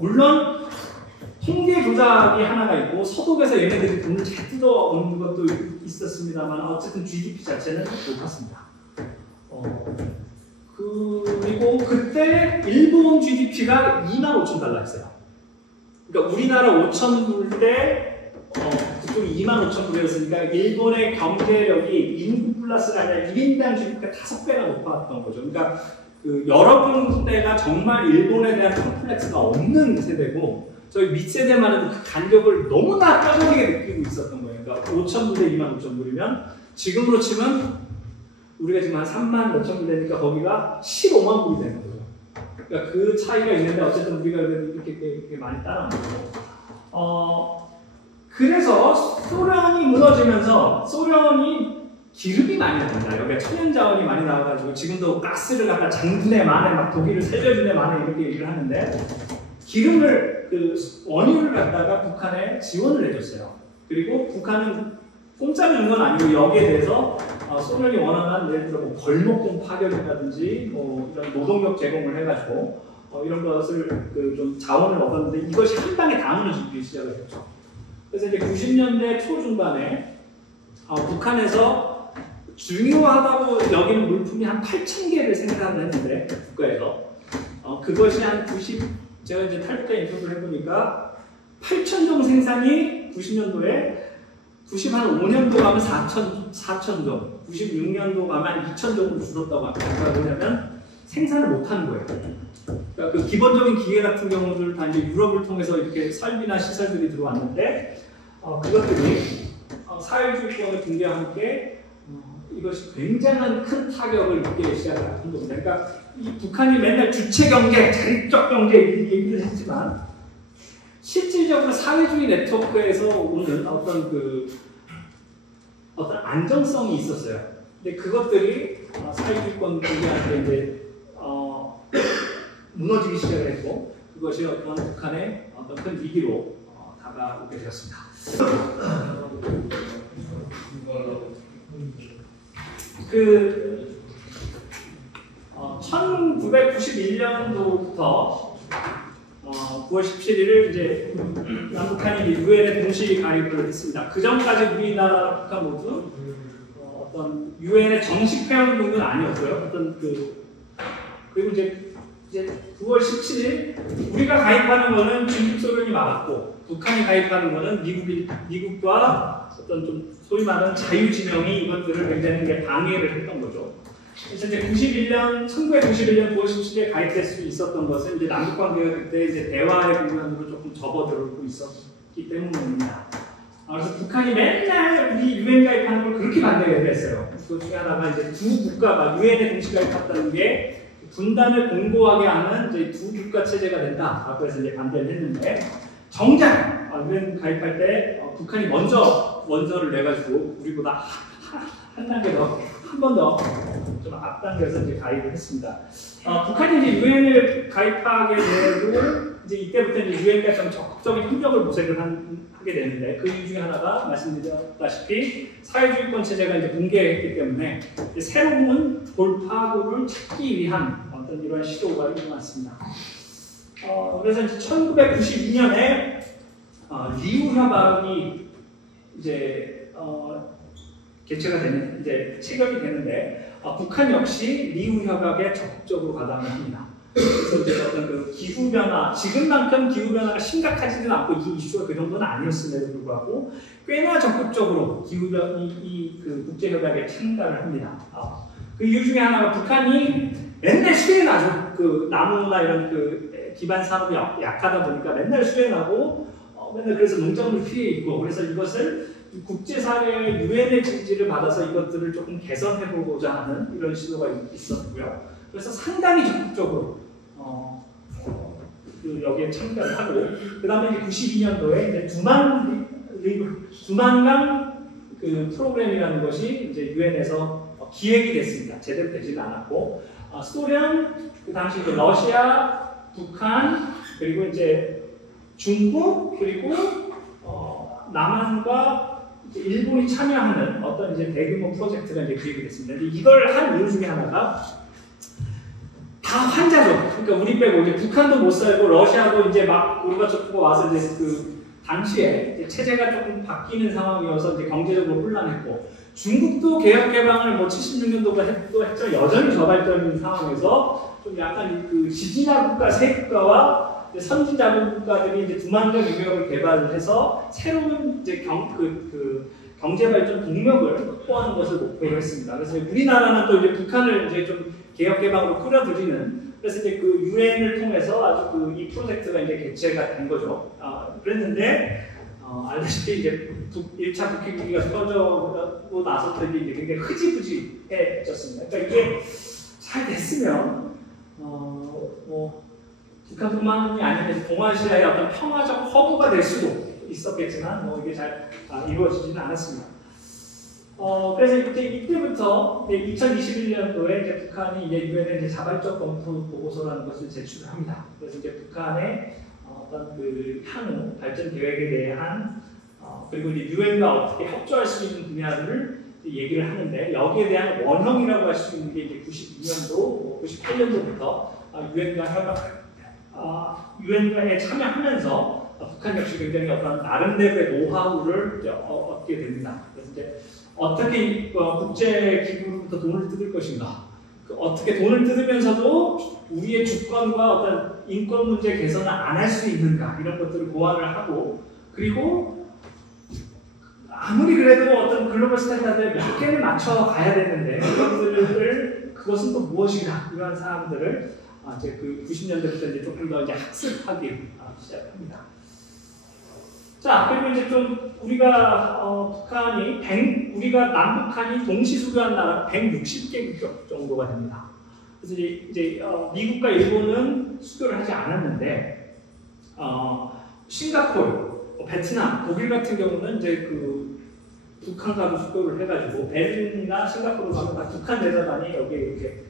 물론 통계 조작이 하나가 있고 서독에서 얘네들이 돈을 잘 뜯어오는 것도 있었습니다만 어쨌든 GDP 자체는 높았습니다. 그리고 그때 일본 GDP가 25,000달러였어요. 그러니까 우리나라 5,000불 그쪽이 25,000불이었으니까 일본의 경제력이 인구 플러스가 아니라 1인당 GDP가 5배나 높았던 거죠. 그러니까 여러 군데가 정말 일본에 대한 컴플렉스가 없는 세대고 저희 밑세대만 해도 그 간격을 너무나 뼈저리게 느끼고 있었던 거예요. 그러니까 5,000불 대 25,000불이면 지금으로 치면 우리가 지금 한 3만 몇천 불 되니까 거기가 15만 불이 되는 거죠. 그러니까 그 차이가 있는데 어쨌든 우리가 이렇게 많이 따라온 거고. 그래서 소련이 무너지면서 소련이 기름이 많이 나온다. 여기가 천연자원이 많이 나와가지고 지금도 가스를 갖다 장군에 만에 막 독일을 살려준 애 만에 이렇게 얘기를 하는데 기름을 원유를 갖다가 북한에 지원을 해줬어요. 그리고 북한은 공짜로 주는 건 아니고 여기에 대해서 소련이 원하는 예를 들어 뭐 벌목공 파견이라든지 뭐 이런 노동력 제공을 해가지고 이런 것을 좀 자원을 얻었는데 이것이 한 방에 다 무너지기 시작을 했죠. 그래서 이제 90년대 초중반에 북한에서 중요하다고 여기는 물품이 한 8,000개를 생산을 했는데 국가에서 그것이 한 제가 이제 탈북자 인터뷰를 해보니까 8,000종 생산이 90년도에 95년도 가면 4,000종, 96년도 가면 2,000종으로 줄었다고 합니다. 그러니까 뭐냐면 생산을 못하는 거예요. 그러니까 그 기본적인 기계 같은 경우들 다 이제 유럽을 통해서 이렇게 설비나 시설들이 들어왔는데 그것들이 사회주의권의 붕괴와 함께 이것이 굉장한 큰 타격을 입기 시작한 겁니다. 그러니까 이 북한이 맨날 주체 경제, 자립적 경제 얘기를 했지만 실질적으로 사회주의 네트워크에서 오는 어떤 안정성이 있었어요. 근데 그것들이 사회주의권 붕괴한테 이제 무너지기 시작을 했고 그것이 어떤 북한의 어떤 큰 위기로 다가오게 되었습니다. 그 1991년도부터 9월 17일을 이제 남북한이 유엔에 동시 가입을 했습니다. 그 전까지 우리나라 북한 모두 어떤 유엔의 정식 회원국은 아니었고요. 그리고 이제 9월 17일 우리가 가입하는 거는 중국 소련이 막았고 북한이 가입하는 거는 미국과 어떤 좀 소위 말하는 자유진영이 이것들을 굉장히 방해를 했던 거죠. 그래서 이제 1991년 9월 17일에 가입될 수 있었던 것은 이제 남북 관계가 그때 이제 대화의 국면으로 조금 접어들고 있었기 때문입니다. 그래서 북한이 맨날 우리 유엔 가입하는 걸 그렇게 반대를 했어요. 그 중에 하나가 이제 두 국가가 유엔에 동시 가입했다는 게 분단을 공고하게 하는 이제 두 국가 체제가 된다라고 해서 이제 반대를 했는데 정작 유엔 가입할 때 북한이 먼저를 내가지고 우리보다 한 단계 더 한 번 더 좀 앞당겨서 이제 가입을 했습니다. 북한이 이제 유엔을 가입하게 되고 이제 이때부터 이제 유엔과 좀 적극적인 협력을 모색을 하게 되는데 그 이유 중에 하나가 말씀드렸다시피 사회주의권 체제가 이제 붕괴했기 때문에 새로운 돌파구를 찾기 위한 어떤 이러한 시도가 일어났습니다. 그래서 이제 1992년에 리우 협약이 이제 개최가 되는 이제 체결이 되는데 북한 역시 리우 협약에 적극적으로 가담을 합니다. 그래서 이제 어떤 그 기후 변화, 지금만큼 기후 변화가 심각하지는 않고 이 이슈가 그 정도는 아니었음에도 불구하고 꽤나 적극적으로 그 국제 협약에 참가를 합니다. 그 이유 중에 하나가 북한이 맨날 수행하죠. 그 나무나 이런 그 기반 산업이 약하다 보니까 맨날 수행하고 맨날 그래서 농작물 피해 있고 그래서 이것을 국제사회의 유엔의 지지를 받아서 이것들을 조금 개선해보고자 하는 이런 시도가 있었고요. 그래서 상당히 적극적으로 여기에 참가를 하고 그 다음에 92년도에 두만강 그 프로그램이라는 것이 이제 유엔에서 기획이 됐습니다. 제대로 되지는 않았고 소련, 그 당시 이제 러시아, 북한 그리고 이제 중국 그리고 남한과 일본이 참여하는 어떤 이제 대규모 프로젝트가 이제 기획이 됐습니다. 근데 이걸 한 이유 중에 하나가 다 환자죠. 그러니까 우리 빼고 이제 북한도 못 살고 러시아도 이제 막 고르바초프가 와서 이제 그 당시에 이제 체제가 조금 바뀌는 상황이어서 이제 경제적으로 혼란했고 중국도 개혁 개방을 뭐 76년도가 또 했죠. 여전히 저발적인 상황에서 좀 약간 그 지진화 국가 세 국가와 선진자본 국가들이 이제 두만강 유역을 개발을 해서 새로운 이제 경제 발전 동력을 확보하는 것을 목표로 했습니다. 그래서 우리나라는 또 이제 북한을 이제 좀 개혁 개방으로 끌어들이는 그래서 이제 그 유엔을 통해서 아주 이 프로젝트가 이제 개최가 된 거죠. 그랬는데 알다시피 이제 1차 북핵 위기가 터지고 나서부터 이제 굉장히 흐지부지해졌습니다. 그러니까 이게 잘 됐으면 북한뿐만이 아니라 동아시아의 어떤 평화적 허브가 될 수도 있었겠지만 이게 잘 이루어지지는 않았습니다. 그래서 이때부터 2021년도에 이제 북한이 이제 유엔에 이제 자발적 검토 보고서라는 것을 제출을 합니다. 그래서 이제 북한의 어떤 그 향후 발전 계획에 대한 그리고 그리고 이제 유엔과 어떻게 협조할 수 있는 분야를 얘기를 하는데 여기에 대한 원형이라고 할 수 있는 게 이제 92년도, 98년도부터 유엔과에 참여하면서 북한 역시 굉장히 어떤 나름대로의 노하우를 이제 얻게 됩니다. 그래서 이제 어떻게 국제기구로부터 돈을 뜯을 것인가, 어떻게 돈을 뜯으면서도 우리의 주권과 어떤 인권 문제 개선을 안 할 수 있는가 이런 것들을 고안을 하고, 그리고 아무리 그래도 어떤 글로벌 스탠다드에 몇 개를 맞춰 가야 되는데 그것은 또 무엇이냐 이러한 사람들을 이제 그 90년대부터 이제 조금 더 이제 학습하기 시작합니다. 자, 그리고 이제 좀 우리가 우리가 남북한이 동시 수교한 나라 160개국 정도가 됩니다. 그래서 이제 미국과 일본은 수교를 하지 않았는데 싱가포르, 베트남, 독일 같은 경우는 이제 그 북한과도 수교를 해가지고 베를린이나 싱가포르 가면 북한 대사관이 여기에 이렇게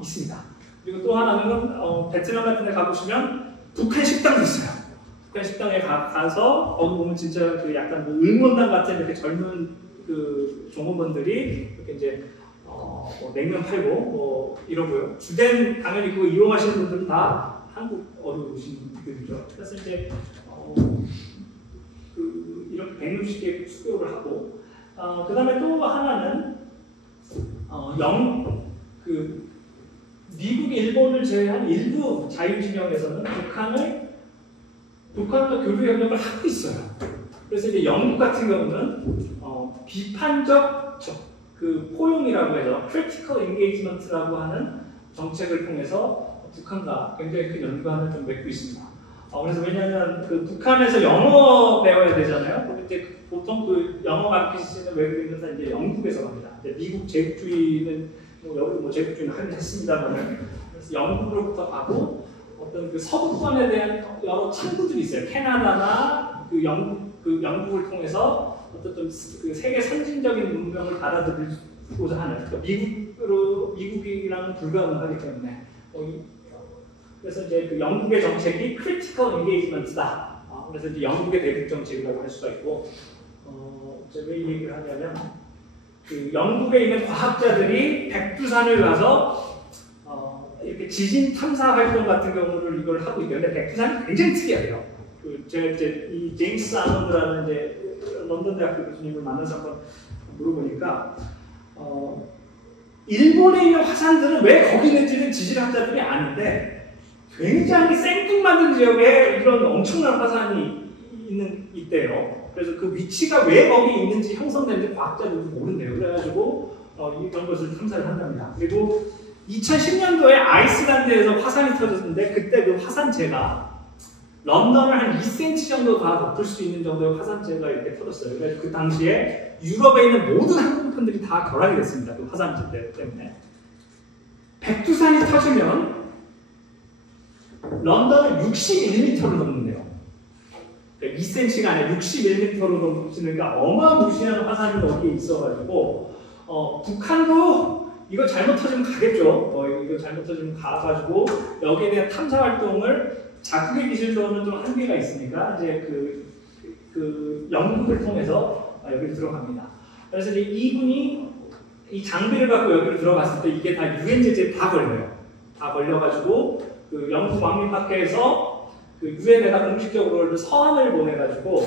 있습니다. 그리고 또 하나는 베트남 같은 데 가보시면 북한 식당도 있어요. 북한 식당에 가서 거기 보면 진짜 그 약간 뭐 응원단 같은 이렇게 젊은 그 종업원들이 이렇게 이제 뭐 냉면 팔고 뭐 이러고요. 주된 당연히 그거 이용하시는 분들은 다 한국어로 오신 분들이죠. 그래서 이제 이렇게 160개 수교를 하고 그 다음에 또 하나는 미국, 일본을 제외한 일부 자유진영에서는 북한과 교류 협력을 하고 있어요. 그래서 이제 영국 같은 경우는 비판적 그 포용이라고 해서 critical engagement라고 하는 정책을 통해서 북한과 굉장히 큰 연관을 좀 맺고 있습니다. 그래서 왜냐하면 그 북한에서 영어 배워야 되잖아요. 그럼 이제 보통 그 영어 가르치시는 외국인은 이제 영국에서 갑니다. 이제 미국 제국주의는 여기 뭐 제국주의는 하긴 했습니다만은 그래서 영국으로부터 가고 어떤 그 서구권에 대한 여러 창구들이 있어요. 캐나다나 그 영국을 통해서 어떤 좀 그 세계 선진적인 문명을 받아들이고자 하는 그러니까 미국이랑 불가능하기 때문에 그래서 이제 그 영국의 정책이 critical engagement다. 그래서 이제 영국의 대북 정책이라고 할 수가 있고, 제가 왜 이 얘기를 하냐면 그 영국에 있는 과학자들이 백두산을 가서 이렇게 지진 탐사 활동 같은 경우를 이걸 하고 있대요. 근데 백두산이 굉장히 특이해요. 제가 이제 이 제임스 아논드라는 이제 런던 대학교 교수님을 만나서 한번 물어보니까 일본에 있는 화산들은 왜 거기 있는지는 지질학자들이 아는데 굉장히 생뚱맞은 지역에 이런 엄청난 화산이 있대요. 그래서 그 위치가 왜 거기 있는지 형성되는지 과학자들도 모른대요. 그래가지고 이런 것을 탐사를 한답니다. 그리고 2010년도에 아이슬란드에서 화산이 터졌는데 그때 그 화산재가 런던을 한 2cm 정도 다 덮을 수 있는 정도의 화산재가 이렇게 터졌어요. 그래서 그 당시에 유럽에 있는 모든 항공편들이 다 결항이 됐습니다. 그 화산재 때문에. 백두산이 터지면 런던은 61m를 넘는데요. 2cm가 아니라 61m로 넘치니까 어마무시한 화산이 거기에 있어가지고 북한도 이거 잘못 터지면 가겠죠. 이거 잘못 터지면 가가지고 여기에 대한 탐사 활동을 자국의 기술로는 좀 한계가 있으니까 이제 그 영국을 통해서 여기를 들어갑니다. 그래서 이제 이분이 이 장비를 갖고 여기를 들어갔을 때 이게 다 유엔 제재에 다 걸려요. 다 걸려가지고 그 영국 왕립학회에서 그 유엔에다 공식적으로 서한을 보내가지고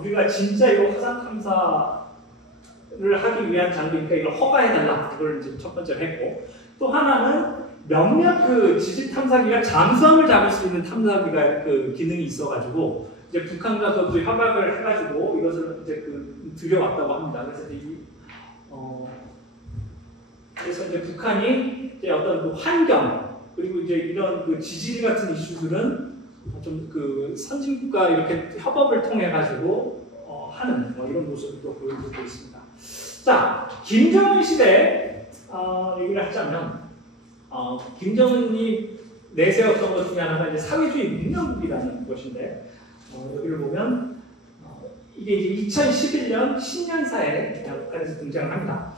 우리가 진짜 이거 화산 탐사를 하기 위한 장비니까 이걸 허가해달라. 이걸 이제 첫 번째로 했고 또 하나는 몇몇 그 지질 탐사기가 잠수함을 잡을 수 있는 탐사기가 그 기능이 있어가지고 이제 북한과도 협약을 해가지고 이것을 이제 그 들여왔다고 합니다. 그래서 이제 북한이 이제 어떤 그 환경 그리고 이제 이런 그 지질 같은 이슈들은 좀 그 선진국과 이렇게 협업을 통해 가지고 하는 이런 모습을 또 보여주고 있습니다. 자, 김정은 시대 얘기를 하자면 김정은이 내세웠던 것 중에 하나가 이제 사회주의 문명국이라는 것인데 여기를 보면 이게 이제 2011년 신년사에 북한에서 등장합니다.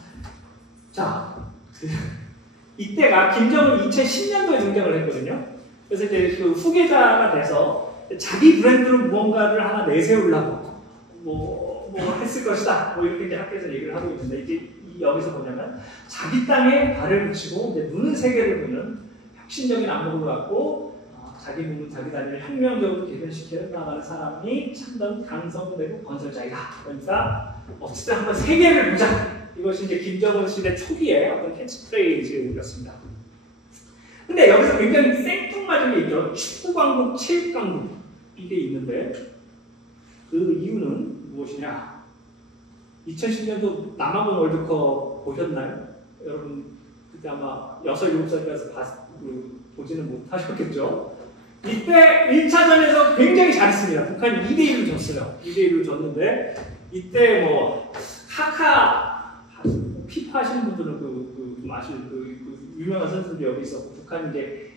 자, 이때가 김정은 2010년도에 등장을 했거든요. 그래서 이제 그 후계자가 돼서 자기 브랜드로 무언가를 하나 내세우려고 뭐 했을 것이다. 뭐 이렇게 이제 학교에서 얘기를 하고 있는데 이제 여기서 뭐냐면 자기 땅에 발을 붙이고 이제 눈은 세계를 보는 혁신적인 안목을 갖고 자기 몸은 자기 단위를 혁명적으로 개변시켜 나가는 사람이 참다운 강성되고 건설자이다. 그러니까 어쨌든 한번 세계를 보자. 이것이 이제 김정은 시대 초기에 어떤 캐치프레이즈였습니다. 근데 여기서 굉장히 생뚱맞은 게 있죠. 축구 강국, 체육 강국 이게 있는데 그 이유는 무엇이냐? 2010년도 남아공 월드컵 보셨나요? 여러분 그때 아마 6, 7살까지 보지는 못하셨겠죠? 이때 1차전에서 굉장히 잘했습니다. 북한이 2대1로 졌어요. 2대1로 졌는데 이때 뭐 피파 하시는 분들은 좀 아실 유명한 선수들이 여기 있었고 북한이 이제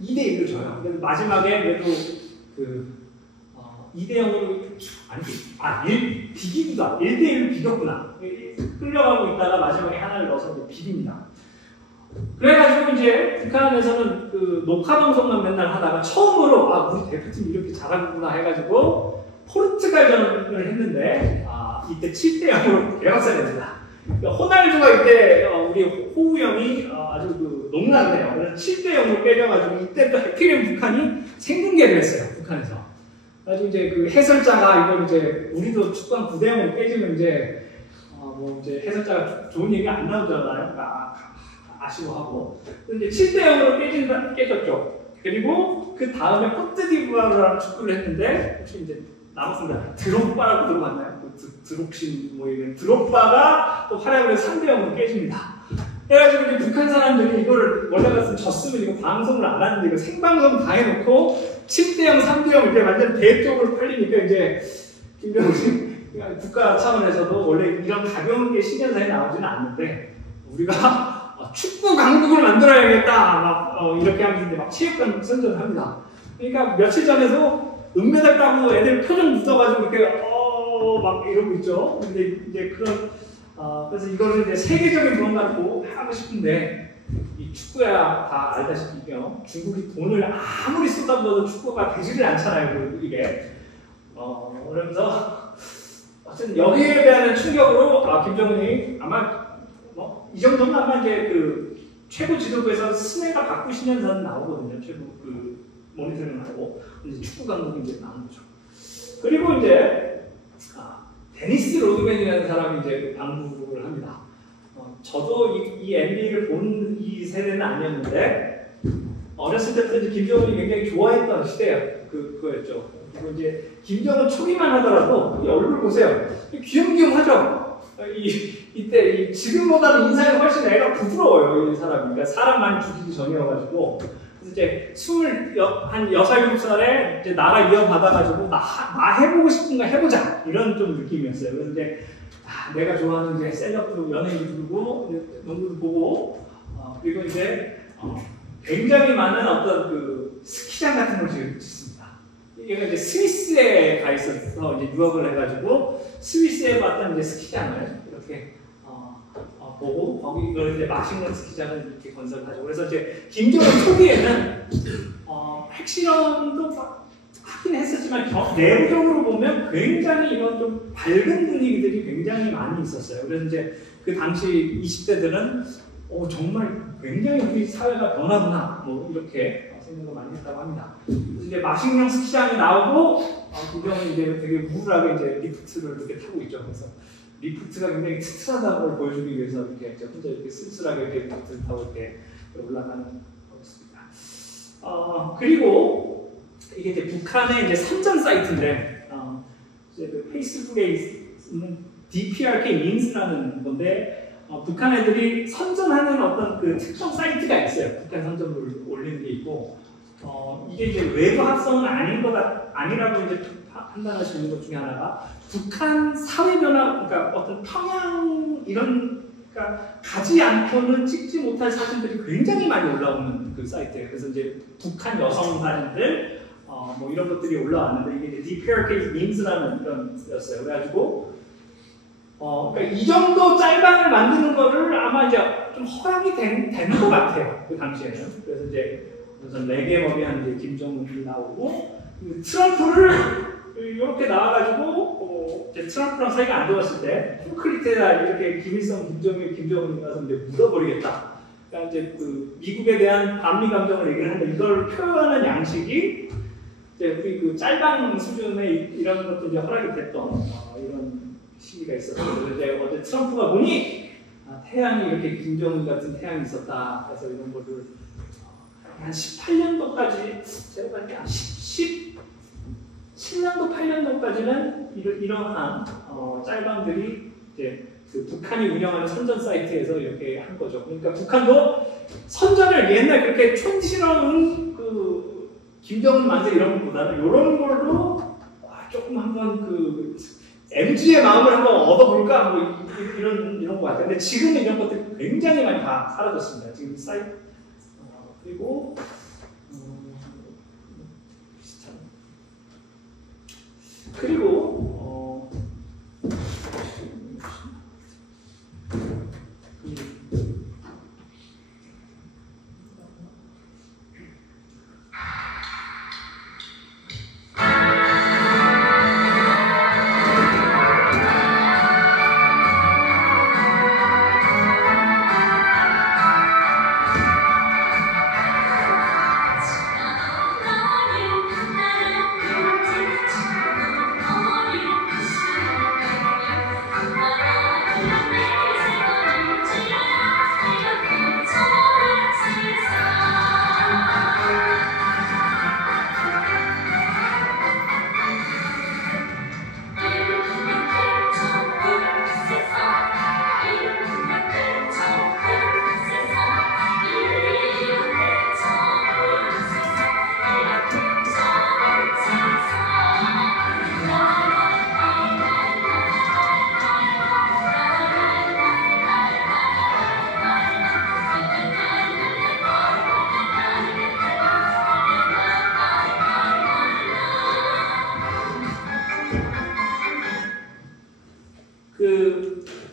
2대1로 져요. 근데 마지막에 그래도 2대0으로 비기기가 1대1로 비겼구나. 끌려가고 있다가 마지막에 하나를 넣어서 이제 비깁니다. 그래가지고 이제 북한에서는 그 녹화 방송만 맨날 하다가 처음으로 우리 대표팀이 이렇게 잘하구나 해가지고 포르투갈전을 했는데 이때 7대0으로 대박사가 됩니다. 호날두가 이때 우리 호우 형이 아주 농락네요. 그래서 7대0으로 깨져가지고 이때 또 해피린 북한이 생중계를 했어요. 북한에서. 그래가지고 이제 그 해설자가 이걸 이제 우리도 축구한 9대0으로 깨지면 이제 이제 해설자가 좋은 얘기 안 나오잖아요. 아쉬워하고. 이제 7대0으로 깨졌죠. 그리고 그 다음에 코트디부아르랑 축구를 했는데 혹시 이제 남았습니다. 드록바라고 들어봤나요? 드록신 뭐 이런 드록바가 또 활약을 해서 3대0으로 깨집니다. 그래가지고 이제 북한 사람들이 이거를 원래 같으면 졌으면 이거 방송을 안 하는데 이거 생방송 다 해놓고 7대0, 3대0 이렇게 완전 대쪽으로 팔리니까 이제 김정은 국가 차원에서도 원래 이런 가벼운 게 신년사에 나오지는 않는데 우리가 축구 강국을 만들어야겠다 이렇게 하면서 막 체육관 선전을 합니다. 그러니까 며칠 전에도 은메달 따고 애들 표정 묻어가지고 이렇게 막 이러고 있죠. 근데 이제 그런 그래서 이거는 이제 세계적인 무언가를 하고 싶은데 이 축구야 다 알다시피요. 중국이 돈을 아무리 쏟아부어도 축구가 되지를 않잖아요. 이게 그러면서 어쨌든 여기에 대한 충격으로 김정은이 아마 이 정도면 아마 이제 그 최고 지도부에서 스네가 바꾸시면서 나오거든요. 최고 그 모니터링을 하고 이제 축구 강국이 이제 나온 거죠. 그리고 이제 데니스 로드맨이라는 사람이 이제 방문을 합니다. 저도 이 NBA를 본 이 세대는 아니었는데 어렸을 때부터 이제 김정은이 굉장히 좋아했던 시대예요. 그거였죠. 그리고 이제 김정은 초기만 하더라도 이 얼굴 보세요. 귀염귀염하죠. 이때 지금보다는 인상이 훨씬 애가 부드러워요. 이 사람이. 그러니까 사람 많이 죽이기 전이어가지고. 그래서 이제 한 6, 7살에 이제 나라 이어받아가지고 나 해보고 싶은 거 해보자. 이런 좀 느낌이었어요. 그래서 이제 내가 좋아하는 이제 셀럽도 연예인 부르고 농구도 보고 그리고 이제 굉장히 많은 어떤 그 스키장 같은 걸 짓습니다. 얘가 이제 스위스에 가 있어서 이제 유학을 해가지고 스위스에 봤던 이제 스키장을 이렇게 보고 거기 이제 맛있는 스키장을 이렇게 건설하죠. 그래서 이제 김정은 초기에는 핵실험도 하긴 했었지만 내부적으로 보면 굉장히 이런 좀 밝은 분위기들이 굉장히 많이 있었어요. 그래서 이제 그 당시 20대들은 정말 굉장히 우리 사회가 변하구나 뭐 이렇게 생각을 많이 했다고 합니다. 그래서 이제 마식령 스키장이 나오고 김정은이 이제 되게 우울하게 이제 리프트를 이렇게 타고 있죠. 그래서 리프트가 굉장히 튼튼하다는 걸 보여주기 위해서 이렇게 혼자 이렇게 쓸쓸하게 이렇게 리프트를 타고 이렇게 올라가는 거였습니다. 그리고 이게 이제 북한의 이제 선전 사이트인데 이제 그 페이스북에 있는 DPRK 밈스라는 건데 북한 애들이 선전하는 어떤 그 특정 사이트가 있어요. 북한 선전물을 올리는 게 있고 이게 이제 외부 합성은 아니라고 이제 판단할 수 있는 것 중에 하나가 북한 사회 변화, 그러니까 어떤 평양 그러니까 가지 않고는 찍지 못할 사진들이 굉장히 많이 올라오는 그 사이트예요. 그래서 이제 북한 여성 사진들 뭐 이런 것들이 올라왔는데 이게 이제 DPRK 밈스라는 이런 였어요. 그래가지고 그러니까 이 정도 짤방을 만드는 거를 아마 이제 좀 허용이 되는 것 같아요. 그 당시에는. 그래서 이제 레게머비한 이제 김정은이 나오고 트럼프를 이렇게 나와가지고 이제 트럼프랑 사이가 안 좋았을 때 콘크리트에다 이렇게 김일성, 김정은이 가서 이제 묻어버리겠다. 그러니까 이제 그 미국에 대한 반미 감정을 얘기를 하는데 이걸 표현하는 양식이 이제 우리 그 짤방 수준의 이런 것도 이제 허락이 됐던 이런 시기가 있었어요. 그래서 이제 어제 트럼프가 보니 태양이 이렇게 김정은 같은 태양이 있었다. 그래서 이런 거를 한 18년도까지 제가 봤을 때 17년도, 8년도까지는 이러한 짤방들이 이제 그 북한이 운영하는 선전 사이트에서 이렇게 한 거죠. 그러니까 북한도 선전을 옛날 그렇게 촌스러운 그 김정은 만세 이런 것보다는 이런 걸로 조금 한번 그 MG의 마음을 한번 얻어볼까 뭐 이런 것 같아요. 근데 지금은 이런 것들이 굉장히 많이 다 사라졌습니다. 지금 사이트 그리고 비슷한 그리고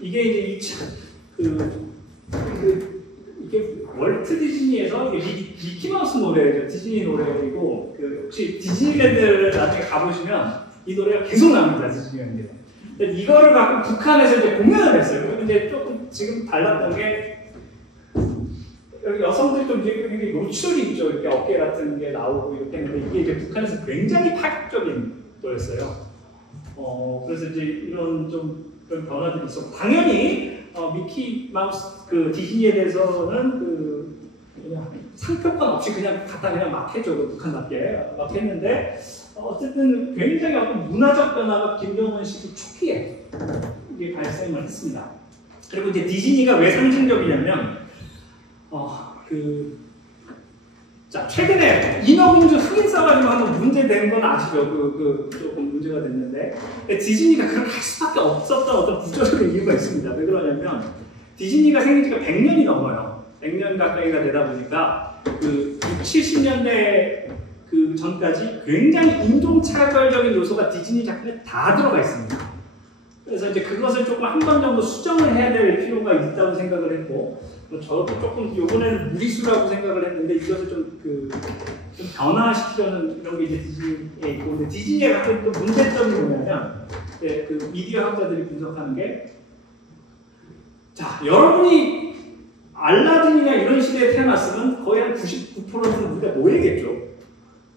이게 이제 이게 월트 디즈니에서 미키마우스 노래죠. 디즈니 노래이고 혹시 디즈니랜드를 나중에 가보시면 이 노래가 계속 나옵니다. 디즈니랜드에. 이거를 갖고 북한에서 이제 공연을 했어요. 이제 조금 지금 달랐던 게 여기 여성들이 좀 이제 굉장히 노출이 있죠. 이렇게 어깨 같은 게 나오고 이렇게 했는데 이게 이제 북한에서 굉장히 파격적인 노래였어요. 그래서 이제 이런 좀 그런 변화들이 있었고 당연히 미키 마우스 그 디즈니에 대해서는 그 그냥 상표권 없이 그냥 갖다 그냥 막 해줘 북한답게 막 했는데 어쨌든 굉장히 어떤 문화적 변화가 김정은 시기 초기에 이게 발생을 했습니다. 그리고 이제 디즈니가 왜 상징적이냐면 자, 최근에 인어공주 흑인 써가지고 한번 문제된 건 아시죠? 조금 문제가 됐는데. 디즈니가 그렇게 할 수밖에 없었던 어떤 구조적인 이유가 있습니다. 왜 그러냐면, 디즈니가 생긴 지가 100년이 넘어요. 100년 가까이가 되다 보니까, 70년대 그 전까지 굉장히 인종차별적인 요소가 디즈니 작품에 다 들어가 있습니다. 그래서 이제 그것을 조금 한 번 정도 수정을 해야 될 필요가 있다고 생각을 했고, 저도 조금 요번에는 무리수라고 생각을 했는데 이것을 좀 변화시키려는 이런 게 이제 디즈니에 있고, 근데 디즈니에 갖고 또 문제점이 뭐냐면 그 미디어 학자들이 분석하는 게 자, 여러분이 알라딘이나 이런 시대에 태어났으면 거의 한 99%는 우리가 노예겠죠.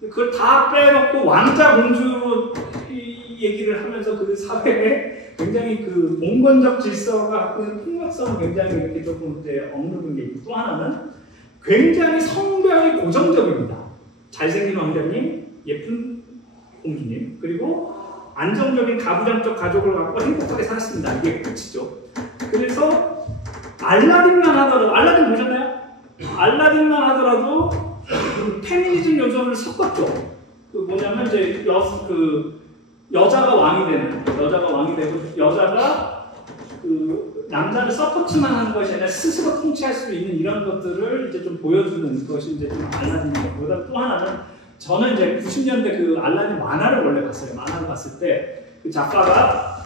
그걸 다 빼놓고 왕자 공주로 얘기를 하면서 그 사회에 굉장히 그 봉건적 질서가 갖고 있는 폭력성을 굉장히 이렇게 조금 이제 억누른 게 있고 또 하나는 굉장히 성별이 고정적입니다. 잘생긴 왕자님, 예쁜 공주님, 그리고 안정적인 가부장적 가족을 갖고 행복하게 살았습니다. 이게 끝이죠. 그래서 알라딘만 하더라도, 알라딘 보셨나요? 알라딘만 하더라도 그 페미니즘 요소를 섞었죠. 그 뭐냐면 이제 여자가 왕이 되고 여자가 그 남자를 서포트만 하는 것이 아니라 스스로 통치할 수 있는 이런 것들을 이제 좀 보여주는 것이 이제 좀 알라딘이고, 그다음 또 하나는 저는 이제 90년대 그 알라딘 만화를 원래 봤어요. 만화를 봤을 때 그 작가가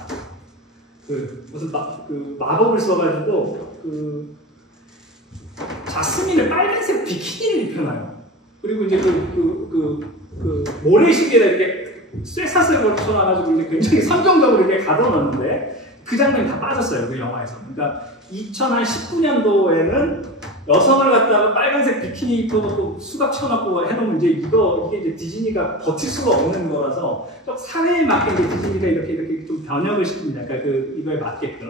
무슨 마법을 써가지고 자스민을 빨간색 비키니를 입혀놔요. 그리고 이제 모래시계에 이렇게 쇠사슬로 쳐놔가지고 이제 굉장히 선정적으로 이렇게 가둬놨는데 그 장면이 다 빠졌어요, 그 영화에서. 그러니까 2019년도에는 여성을 갖다가 빨간색 비키니 입고 또 수갑 쳐놓고 해놓으면 이제 이게 이제 디즈니가 버틸 수가 없는 거라서 좀 사회에 맞게 이제 디즈니가 이렇게 좀 변형을 시킵니다. 그러니까 이거에 맞게끔.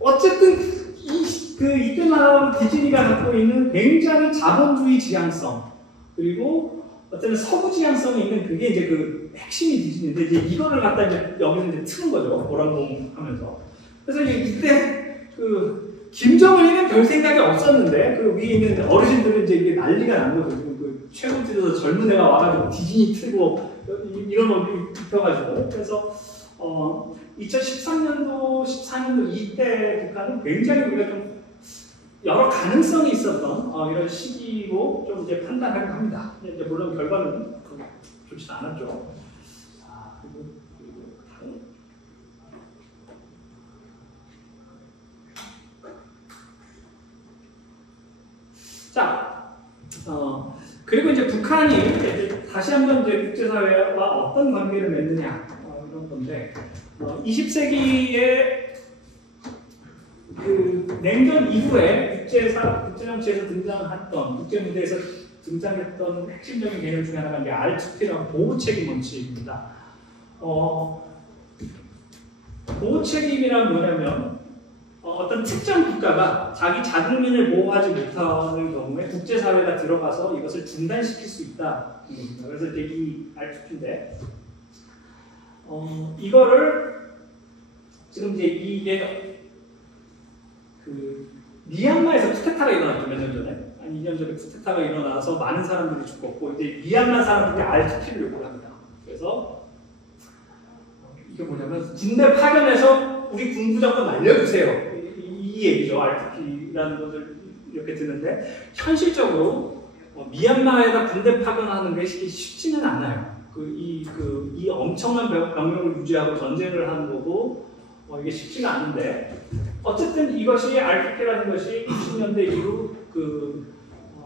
어쨌든 이때만 디즈니가 갖고 있는 굉장히 자본주의 지향성 그리고 어떤 서구 지향성이 있는 그게 이제 그 핵심이 디즈니인데 이제 이거를 갖다 이제 여기서 이제 트는 거죠. 보람공 하면서. 그래서 이때 김정은이는 별 생각이 없었는데 그 위에 있는 어르신들은 이제 이게 난리가 난 거죠. 그 최고집에서 젊은 애가 와가지고 디즈니 틀고 이런 옷 입혀가지고 그래서 2013년도, 14년도 이때 북한은 굉장히 우리가 좀 여러 가능성이 있었던 이런 시기로 좀 이제 판단하려고 합니다. 이제 물론 결과는 좋지 않았죠. 그리고 다른. 자, 그리고 이제 북한이 이제 다시 한번 이제 국제사회와 어떤 관계를 맺느냐 이런 건데 20세기에 그 냉전 이후에 국제정치에서 등장했던 국제무대에서 등장했던 핵심적인 개념 중에 하나가 이제 R2P라는 보호책임 원칙입니다. 보호책임이란 뭐냐면 어떤 특정 국가가 자기 자국민을 보호하지 못하는 경우에 국제사회가 들어가서 이것을 중단시킬 수 있다. 그래서 이제 이 R2P인데 이거를 지금 이제 이게 미얀마에서 쿠데타가 일어났죠. 몇 년 전에. 한 2년 전에 쿠데타가 일어나서 많은 사람들이 죽었고 이제 미얀마 사람들이 R2P를 요구를 합니다. 그래서 이게 뭐냐면 군대 파견해서 우리 군부정권 날려주세요. 이 얘기죠. R2P라는 것을 이렇게 듣는데 현실적으로 미얀마에다 군대 파견하는 게 쉽지는 않아요. 이 엄청난 병력을 유지하고 전쟁을 하는 거고 이게 쉽지가 않은데 어쨌든 이것이 R2P라는 것이 90년대 이후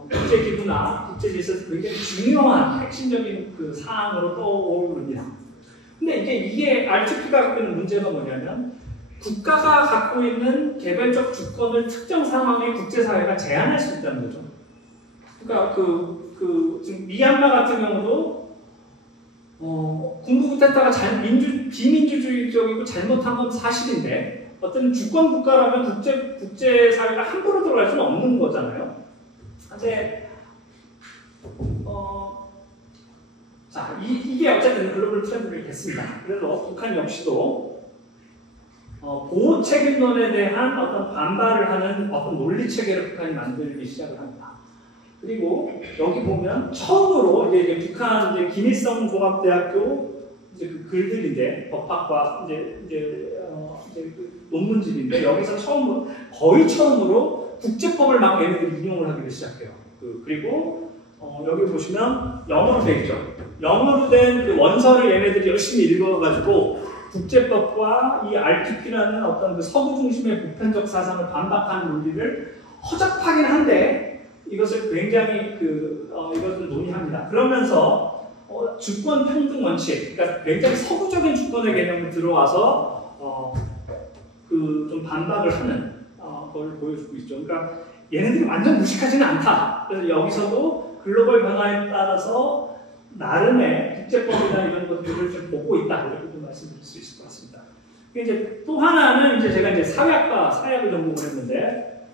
국제기구나 국제질서에서 굉장히 중요한 핵심적인 사항으로 떠오릅니다. 근데 이게 R2P가 갖고 있는 문제가 뭐냐면 국가가 갖고 있는 개별적 주권을 특정 상황에 국제사회가 제한할 수 있다는 거죠. 그러니까 지금 미얀마 같은 경우도 군부 쿠데타가 비민주주의적이고 잘못한 건 사실인데 어떤 주권 국가라면 국제사회가 함부로 들어갈 수는 없는 거잖아요. 근데 자, 이게 어쨌든 글로벌 트렌드를 됐습니다. 그래서 북한 역시도 보호 책임론에 대한 어떤 반발을 하는 어떤 논리 체계를 북한이 만들기 시작을 합니다. 그리고 여기 보면 처음으로 이제 북한 김일성 종합대학교 그 글들인데 법학과 이제 논문집인데 여기서 거의 처음으로 국제법을 막 얘네들이 인용을 하기 시작해요. 그리고 여기 보시면 영어로 되어 있죠. 영어로 된 그 원서를 얘네들이 열심히 읽어가지고 국제법과 이 R2P라는 어떤 서구 중심의 보편적 사상을 반박하는 논리를 허접하긴 한데 이것을 굉장히 이것을 논의합니다. 그러면서 주권 평등 원칙, 그러니까 굉장히 서구적인 주권의 개념이 들어와서 좀 반박을 하는 걸 보여주고 있죠. 그러니까 얘네들이 완전 무식하지는 않다. 그래서 여기서도 글로벌 변화에 따라서 나름의 국제법이나 이런 것들을 좀 보고 있다. 이렇게 좀 말씀드릴 수 있을 것 같습니다. 이제 또 하나는 제가 사회학을 전공을 했는데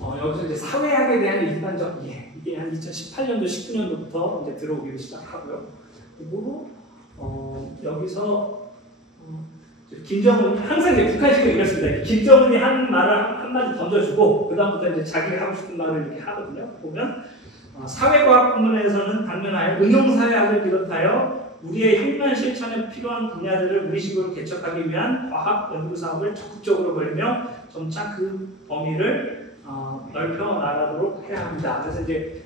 여기서 이제 사회학에 대한 일반적 이해 이게 한 2018년도, 19년도부터 이제 들어오기 시작하고요. 그리고 여기서 김정은 항상 이제 북한식으로 이랬습니다. 김정은이 한 말을 한마디 던져주고 그 다음부터 이제 자기가 하고 싶은 말을 이렇게 하거든요. 보면 사회과학 부문에서는 당면하여 응용사회학을 비롯하여 우리의 혁명 실천에 필요한 분야들을 우리식으로 개척하기 위한 과학 연구 사업을 적극적으로 벌이며 점차 그 범위를 넓혀 나가도록 해야 합니다. 그래서 이제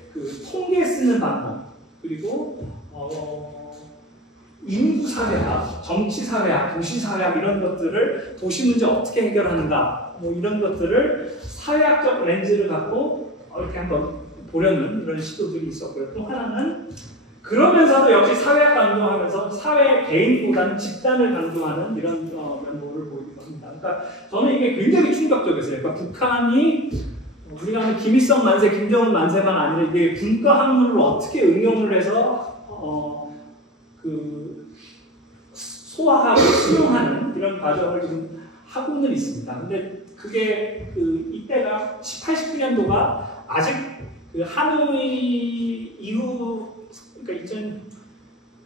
통계 쓰는 방법 그리고 인구사회학, 정치사회학, 도시사회학 이런 것들을 도시 문제 어떻게 해결하는가 이런 것들을 사회학적 렌즈를 갖고 이렇게 한번 보려는 이런 시도들이 있었고요. 또 하나는 그러면서도 역시 사회학 강조하면서 사회 개인보다는 집단을 강조하는 이런 면모를 보이기도 합니다. 그러니까 저는 이게 굉장히 충격적이었어요. 그러니까 북한이 우리가 하는 김일성 만세, 김정은 만세만 아니라 이게 분과 학문을 어떻게 응용을 해서 그 소화하고 수용하는 이런 과정을 지금 하고는 있습니다. 근데 그게 그 이때가 80년도가 아직 그 하노이 이후 그러니까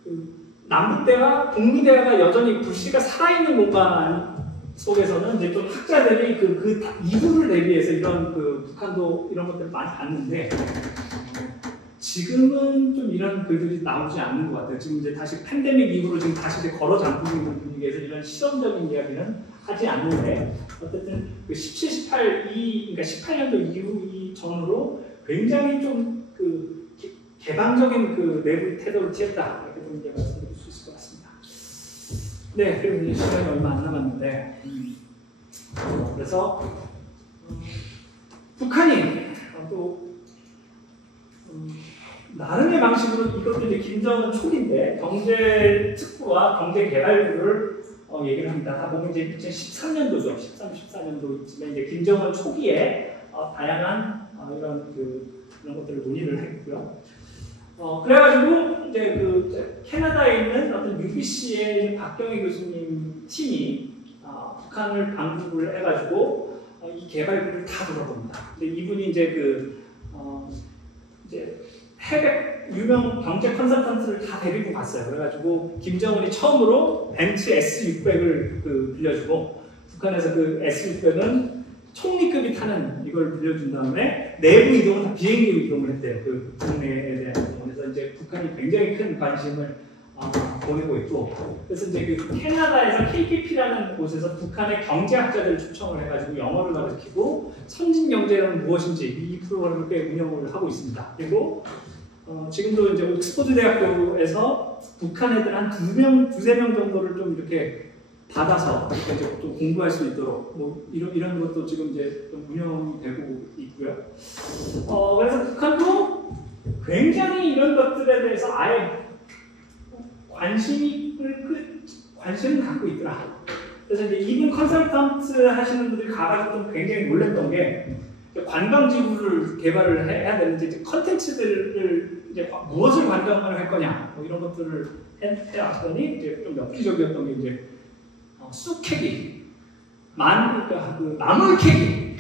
그 남북대화, 북미대화가 여전히 불씨가 살아있는 공간 속에서는 이제 좀 학자들이 그 이후를 대비해서 이런 그 북한도 이런 것들을 많이 봤는데 지금은 좀 이런 글들이 나오지 않는 것 같아요. 지금 이제 다시 팬데믹 이후로 지금 다시 이제 걸어 잠그고 있는 분위기에서 이런 실험적인 이야기는 하지 않는데 어쨌든 그 17, 18, 그러니까 18년도 이후 이 전후로 굉장히 좀 그 개방적인 그 내부의 태도를 취했다 이렇게 좀 이제 말씀드릴 수 있을 것 같습니다. 네, 그리고 이제 시간이 얼마 안 남았는데 그래서 북한이 또 나름의 방식으로 이것도 이제 김정은 초기인데 경제 특구와 경제 개발부를 얘기를 합니다. 다 보면 이제 2013년도죠. 13, 14년도쯤에 이제 김정은 초기에 다양한 이런 것들을 논의를 했고요. 그래가지고 이제 그 캐나다에 있는 어떤 UBC의 박경희 교수님 팀이 북한을 방북을 해가지고 이 개발부를 다 돌아봅니다. 근데 이분이 이제 이제 해외 유명 경제 컨설턴트를 다 데리고 갔어요. 그래가지고 김정은이 처음으로 벤츠 S600을 빌려주고 북한에서 그 S600은 총리급이 타는 이걸 빌려준 다음에 내부 이동은 다 비행기로 이동을 했대요. 그 국내에 대한 부분에서 이제 북한이 굉장히 큰 관심을 보내고 있고 그래서 이제 그 캐나다에서 KPP라는 곳에서 북한의 경제학자들을 초청을 해가지고 영어를 가르치고 선진 경제는 무엇인지 이 프로그램을 꽤 운영을 하고 있습니다. 그리고 지금도 이제 옥스퍼드 대학교에서 북한 애들 한 두세 명 정도를 좀 이렇게 받아서 이제 또 공부할 수 있도록 뭐 이런 것도 지금 이제 좀 운영이 되고 있고요. 그래서 북한도 굉장히 이런 것들에 대해서 아예 관심을 갖고 있더라. 그래서 이제 이분 컨설턴트 하시는 분들이 가가지고 좀 굉장히 놀랐던 게 관광지구를 개발을 해야 되는데 이제 컨텐츠들을 이제 무엇을 관광을 할 거냐 뭐 이런 것들을 해왔더니 이제 좀 엽기적이었던 게 이제 쑥 캐기, 나물 캐기.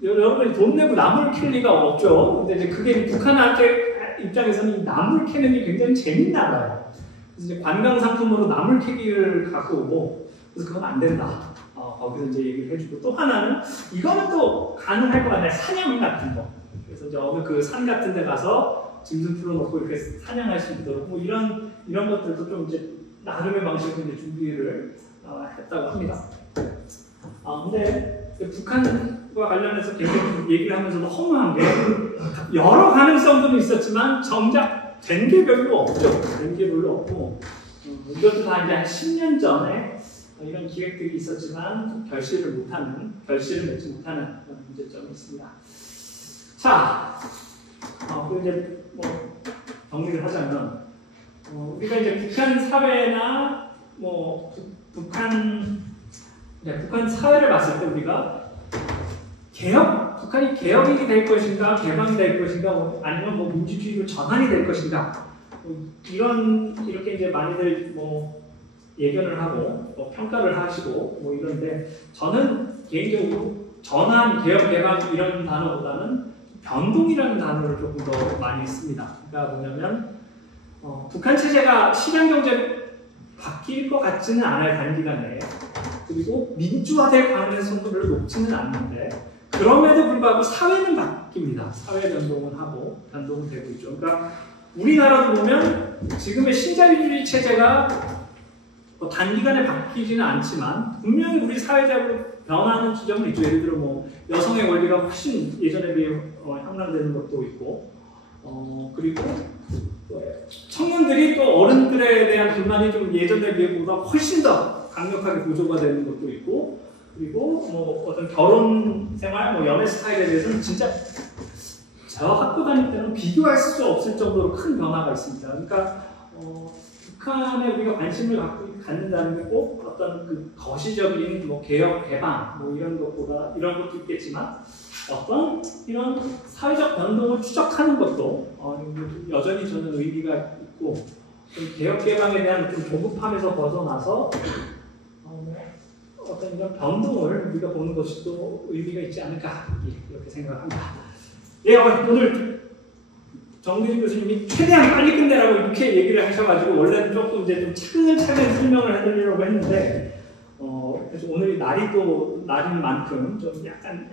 여러분이 돈 내고 나물 캘 리가 없죠. 근데 이제 그게 북한한테 입장에서는 이 나물 캐는 게 굉장히 재밌나 봐요. 그래서 이제 관광 상품으로 나물 캐기를 갖고 오고, 그래서 그건 안 된다. 거기서 이제 얘기를 해주고, 또 하나는 이거는 또 가능할 것 같아요. 사냥 같은 거. 그래서 이제 어느 그 산 같은 데 가서 짐승 풀어놓고 이렇게 사냥할 수 있도록 뭐 이런 것들도 좀 이제 나름의 방식으로 이제 준비를 했다고 합니다. 근데 북한과 관련해서 굉장히 얘기를 하면서도 허무한 게 여러 가능성들은 있었지만 정작 된 게 별로 없죠. 된 게 별로 없고 이것도 다 이제 한 10년 전에 이런 기획들이 있었지만 결실을 맺지 못하는 그런 문제점이 있습니다. 자, 그리고 이제 뭐 정리를 하자면 우리가 이제 북한 사회나 뭐 북한 사회를 봤을 때 우리가 북한이 개혁이 될 것인가, 개방이 될 것인가, 아니면 뭐 민주주의로 전환이 될 것인가, 이렇게 이제 많이들 뭐 예견을 하고 뭐 평가를 하시고 뭐 이런데 저는 개인적으로 전환, 개혁, 개방 이런 단어보다는 변동이라는 단어를 조금 더 많이 씁니다. 그러니까 뭐냐면 북한 체제가 시장 경제로 바뀔 것 같지는 않아요, 단기간에. 그리고 민주화될 가능성도 별로 높지는 않는데 그럼에도 불구하고 사회는 바뀝니다. 사회 변동은 하고 변동은 되고 있죠. 그러니까 우리나라도 보면 지금의 신자유주의 체제가 단기간에 바뀌지는 않지만 분명히 우리 사회적으로 변하는 지점은 있죠. 예를 들어 뭐 여성의 권리가 훨씬 예전에 비해 향상되는 것도 있고 그리고 청년들이 또 어른들에 대한 불만이 좀 예전에 비해보다 훨씬 더 강력하게 고조가 되는 것도 있고 그리고 뭐 어떤 결혼 생활, 뭐 연애 스타일에 대해서는 진짜 저 학교 다닐 때는 비교할 수 없을 정도로 큰 변화가 있습니다. 그러니까 북한에 우리가 관심을 갖는다는 게 꼭 어떤 그 거시적인 뭐 개혁, 개방 뭐 이런 것보다 이런 것도 있겠지만 어떤 이런 사회적 변동을 추적하는 것도 여전히 저는 의미가 있고 좀 개혁, 개방에 대한 좀 조급함에서 벗어나서 어떤 이런 변동을 우리가 보는 것이 또 의미가 있지 않을까 이렇게 생각합니다. 예, 오늘 정규진 교수님이 최대한 빨리 끝내라고 이렇게 얘기를 하셔가지고 원래는 조금 이제 좀 차근차근 설명을 해드리려고 했는데 그래서 오늘 날이 또 날인 만큼 좀 약간